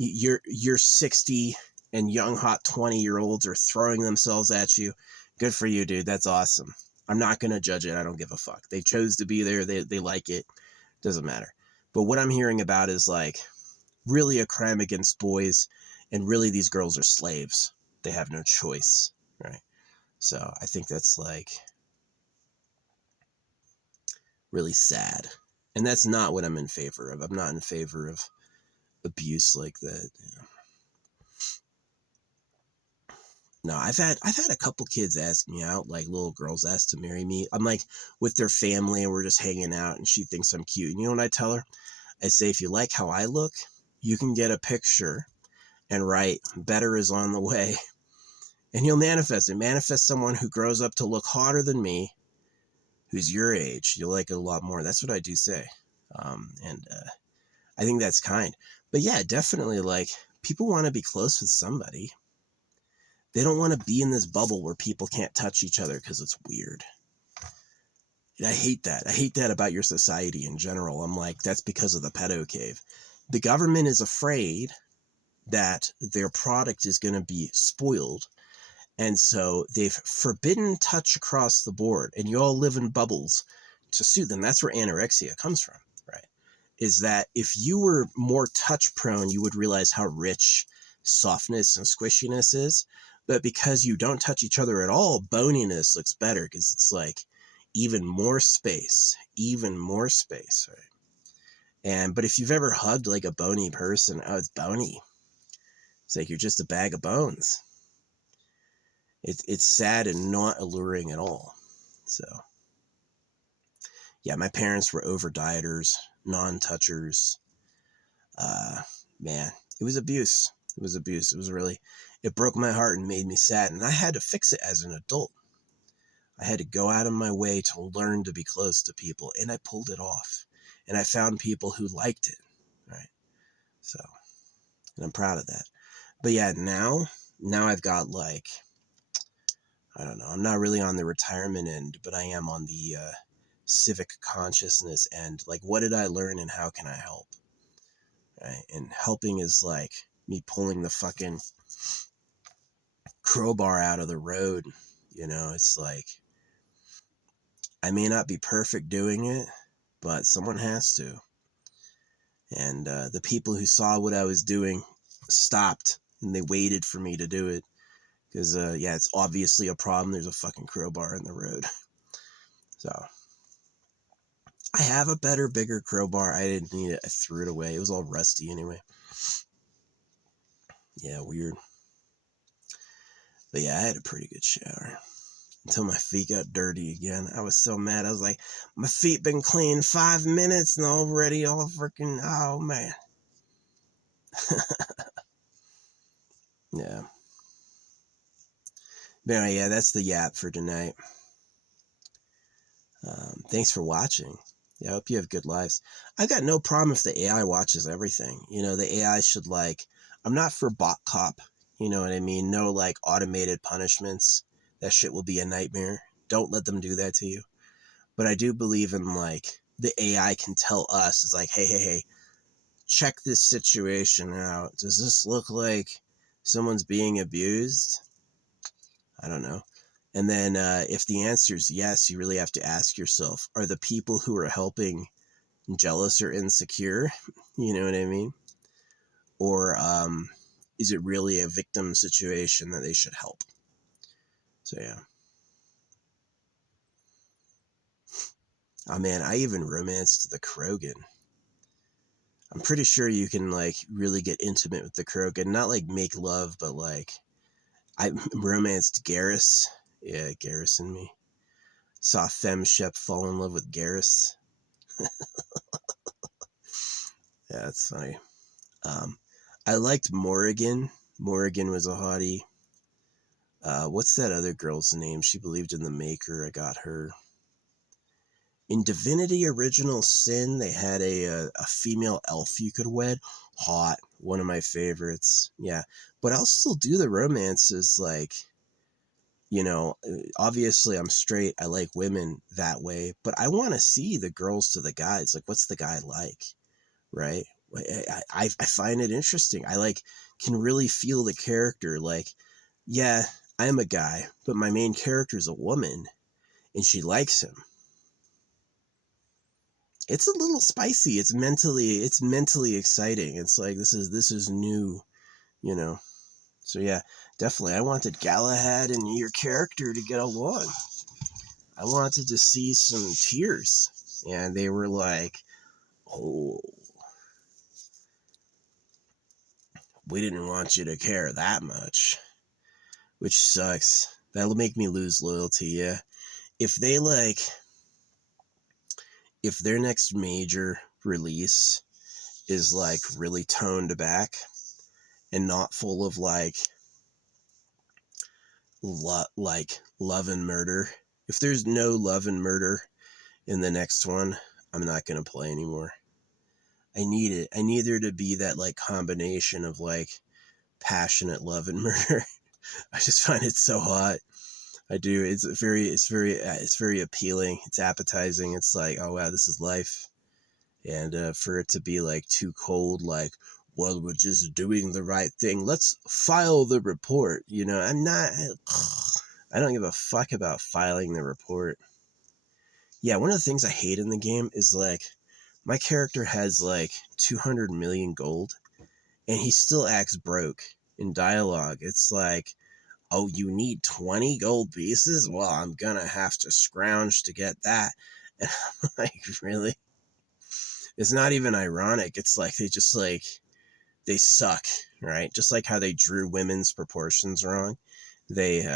you're 60 and young hot 20-year-olds are throwing themselves at you. Good for you, dude. That's awesome. I'm not going to judge it. I don't give a fuck. They chose to be there. They like it. Doesn't matter. But what I'm hearing about is like really a crime against boys, and really these girls are slaves. They have no choice, right? So I think that's like really sad. And that's not what I'm in favor of. I'm not in favor of abuse like that. You know. No, I've had a couple kids ask me out, like little girls ask to marry me. I'm like with their family and we're just hanging out and she thinks I'm cute. And you know what I tell her? I say, if you like how I look, you can get a picture and write, better is on the way. And you'll manifest it. Manifest someone who grows up to look hotter than me, who's your age. You'll like it a lot more. That's what I do say. And I think that's kind. But yeah, definitely like people want to be close with somebody. They don't want to be in this bubble where people can't touch each other because it's weird. And I hate that. I hate that about your society in general. I'm like, that's because of the pedo cave. The government is afraid that their product is going to be spoiled. And so they've forbidden touch across the board, and you all live in bubbles to suit them. That's where anorexia comes from, right? Is that if you were more touch prone, you would realize how rich softness and squishiness is. But because you don't touch each other at all, boniness looks better because it's like even more space, right? But if you've ever hugged like a bony person, oh, it's bony. It's like you're just a bag of bones. It's sad and not alluring at all. So, yeah, my parents were over dieters, non-touchers. Man, it was abuse. It was abuse. It broke my heart and made me sad. And I had to fix it as an adult. I had to go out of my way to learn to be close to people, and I pulled it off. And I found people who liked it, right? So, and I'm proud of that. But yeah, now I've got like, I don't know, I'm not really on the retirement end, but I am on the civic consciousness end. Like, what did I learn and how can I help? Right? And helping is like me pulling the fucking crowbar out of the road. You know, it's like, I may not be perfect doing it, but someone has to. And the people who saw what I was doing stopped, and they waited for me to do it. Because, yeah, it's obviously a problem. There's a fucking crowbar in the road. So, I have a better, bigger crowbar. I didn't need it. I threw it away. It was all rusty anyway. Yeah, weird. But yeah, I had a pretty good shower. Until my feet got dirty again. I was so mad. I was like, my feet been clean 5 minutes and already all freaking, oh man. Yeah. But anyway, yeah, that's the yap for tonight. Thanks for watching. Yeah, I hope you have good lives. I got no problem if the AI watches everything. You know, the AI should like, I'm not for bot cop. You know what I mean? No like automated punishments. That shit will be a nightmare. Don't let them do that to you. But I do believe in like, the AI can tell us, it's like, hey, check this situation out. Does this look like someone's being abused? I don't know. And then if the answer is yes, you really have to ask yourself, are the people who are helping jealous or insecure? You know what I mean? Or is it really a victim situation that they should help? So, yeah. Oh, man, I even romanced the Krogan. I'm pretty sure you can, like, really get intimate with the Krogan. Not, like, make love, but, like, I romanced Garrus. Yeah, Garrus and me. Saw Fem Shep fall in love with Garrus. Yeah, that's funny. I liked Morrigan. Morrigan was a hottie. What's that other girl's name? She believed in the Maker. I got her. In Divinity Original Sin, they had a female elf you could wed. Hot. One of my favorites. Yeah. But I'll still do the romances, like, you know, obviously I'm straight. I like women that way. But I want to see the girls to the guys. Like, what's the guy like? Right? I find it interesting. I like can really feel the character. Like, yeah, I'm a guy, but my main character is a woman, and she likes him. It's a little spicy. It's mentally exciting. It's like this is new, you know. So yeah, definitely. I wanted Galahad and your character to get along. I wanted to see some tears, and they were like, "Oh, we didn't want you to care that much," which sucks. That'll make me lose loyalty. Yeah, if they like. If their next major release is like really toned back and not full of like love and murder, if there's no love and murder in the next one, I'm not going to play anymore. I need it. I need there to be that like combination of like passionate love and murder. I just find it so hot. I do. It's very appealing. It's appetizing. It's like, oh wow, this is life. And for it to be like too cold, like, well, we're just doing the right thing. Let's file the report. You know, I'm not. I don't give a fuck about filing the report. Yeah, one of the things I hate in the game is like my character has like 200 million gold, and he still acts broke in dialogue. It's like, oh, you need 20 gold pieces? Well, I'm gonna have to scrounge to get that. And I'm like, really? It's not even ironic. It's like they just like, they suck, right? Just like how they drew women's proportions wrong. They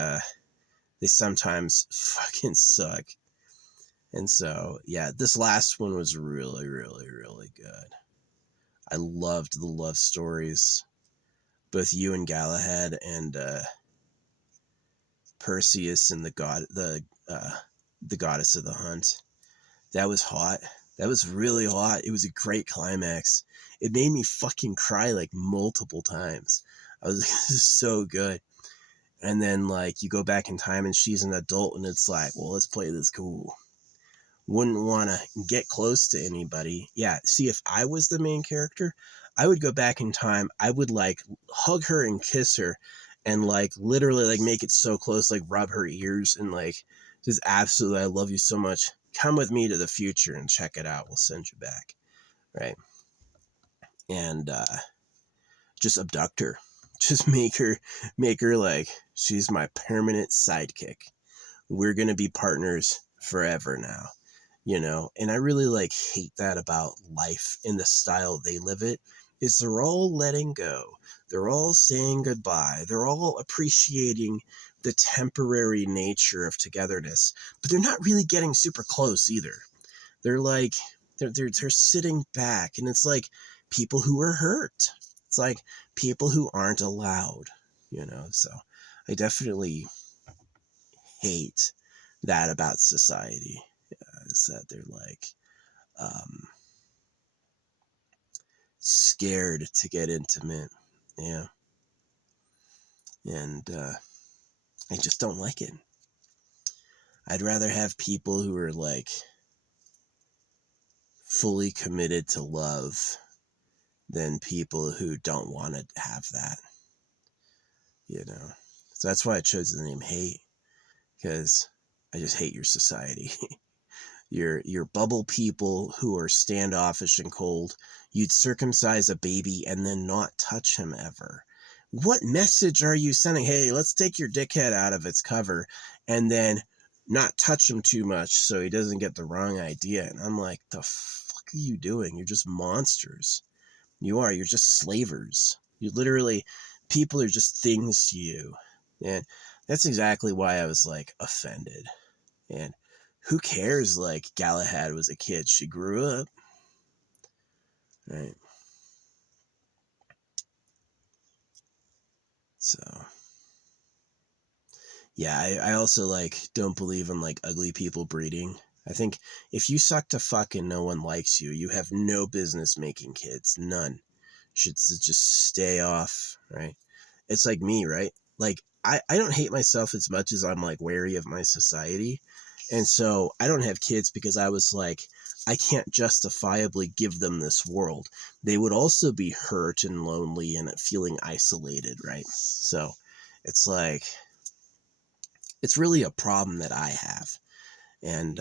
sometimes fucking suck. And so, yeah, this last one was really, really, really good. I loved the love stories. Both you and Galahad and Perseus and the goddess of the hunt. That was hot. That was really hot. It was a great climax. It made me fucking cry like multiple times. I was like, this is so good. And then like you go back in time and she's an adult and it's like, well, let's play this cool. Wouldn't want to get close to anybody. Yeah, see, if I was the main character, I would go back in time. I would like hug her and kiss her and like literally like make it so close, like rub her ears and like just absolutely, I love you so much. Come with me to the future and check it out. We'll send you back. Right. And just abduct her. Just make her like, she's my permanent sidekick. We're going to be partners forever now. You know, and I really like hate that about life in the style they live it, is they're all letting go. They're all saying goodbye. They're all appreciating the temporary nature of togetherness, but they're not really getting super close either. They're like, they're sitting back, and it's like people who are hurt. It's like people who aren't allowed, you know, so I definitely hate that about society. Is that they're like scared to get intimate. Yeah. And I just don't like it. I'd rather have people who are like fully committed to love than people who don't want to have that. You know. So that's why I chose the name Hate, because I just hate your society. Your bubble people who are standoffish and cold. You'd circumcise a baby and then not touch him ever. What message are you sending? Hey, let's take your dickhead out of its cover and then not touch him too much so he doesn't get the wrong idea. And I'm like, the fuck are you doing? You're just monsters. You're just slavers. You literally, people are just things to you. And that's exactly why I was like offended. And who cares, like, Galahad was a kid. She grew up. Right. So. Yeah, I also, like, don't believe in, like, ugly people breeding. I think if you suck to fuck and no one likes you, you have no business making kids. None. You should just stay off, right? It's like me, right? Like, I don't hate myself as much as I'm, like, wary of my society. And so I don't have kids because I was like, I can't justifiably give them this world. They would also be hurt and lonely and feeling isolated, right? So it's like, it's really a problem that I have. And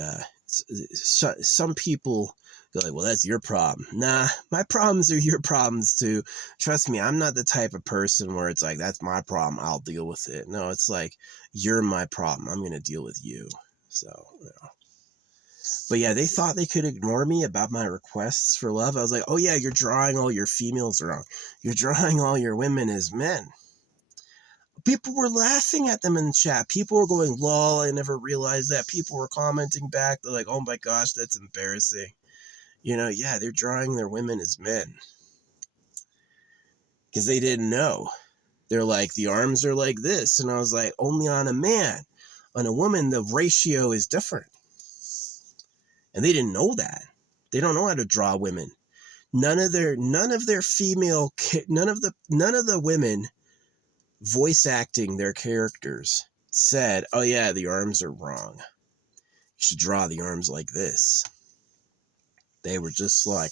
some people go like, well, that's your problem. Nah, my problems are your problems too. Trust me, I'm not the type of person where it's like, that's my problem, I'll deal with it. No, it's like, you're my problem, I'm going to deal with you. So, you know. But yeah, they thought they could ignore me about my requests for love. I was like, oh yeah, you're drawing all your females wrong. You're drawing all your women as men. People were laughing at them in the chat. People were going, lol, I never realized that. People were commenting back. They're like, oh my gosh, that's embarrassing. You know, yeah, they're drawing their women as men. Because they didn't know. They're like, the arms are like this. And I was like, only on a man. On a woman, the ratio is different. And they didn't know that. They don't know how to draw women. None of the women voice acting their characters said, oh yeah, the arms are wrong. You should draw the arms like this. They were just like,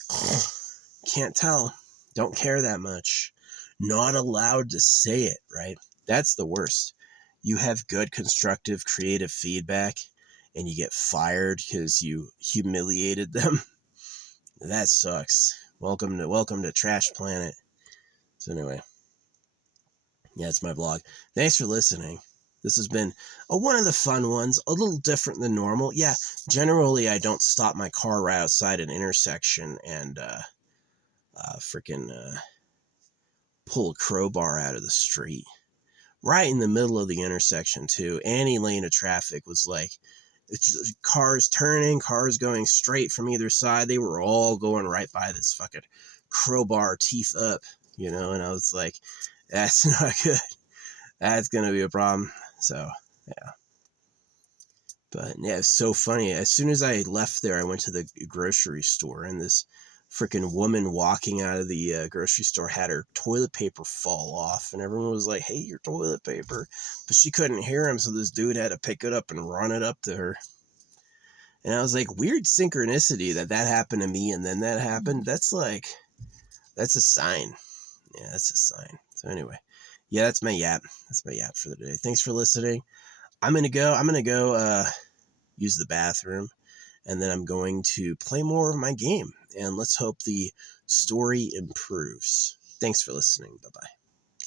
can't tell. Don't care that much. Not allowed to say it, right? That's the worst. You have good, constructive, creative feedback, and you get fired because you humiliated them. That sucks. Welcome to Trash Planet. So anyway, yeah, it's my vlog. Thanks for listening. This has been one of the fun ones, a little different than normal. Yeah, generally I don't stop my car right outside an intersection and freaking pull a crowbar out of the street. Right in the middle of the intersection, too. Any lane of traffic was like, cars turning, cars going straight from either side. They were all going right by this fucking crowbar, teeth up, you know, and I was like, that's not good. That's going to be a problem. So, yeah. But, yeah, it's so funny. As soon as I left there, I went to the grocery store, and this freaking woman walking out of the grocery store had her toilet paper fall off, and everyone was like, hey, your toilet paper. But she couldn't hear him, so this dude had to pick it up and run it up to her. And I was like, weird synchronicity that happened to me and then that happened. That's a sign. Yeah, that's a sign. So anyway, yeah, that's my yap. That's my yap for the day. Thanks for listening. I'm gonna go use the bathroom, and then I'm going to play more of my game. And let's hope the story improves. Thanks for listening. Bye-bye.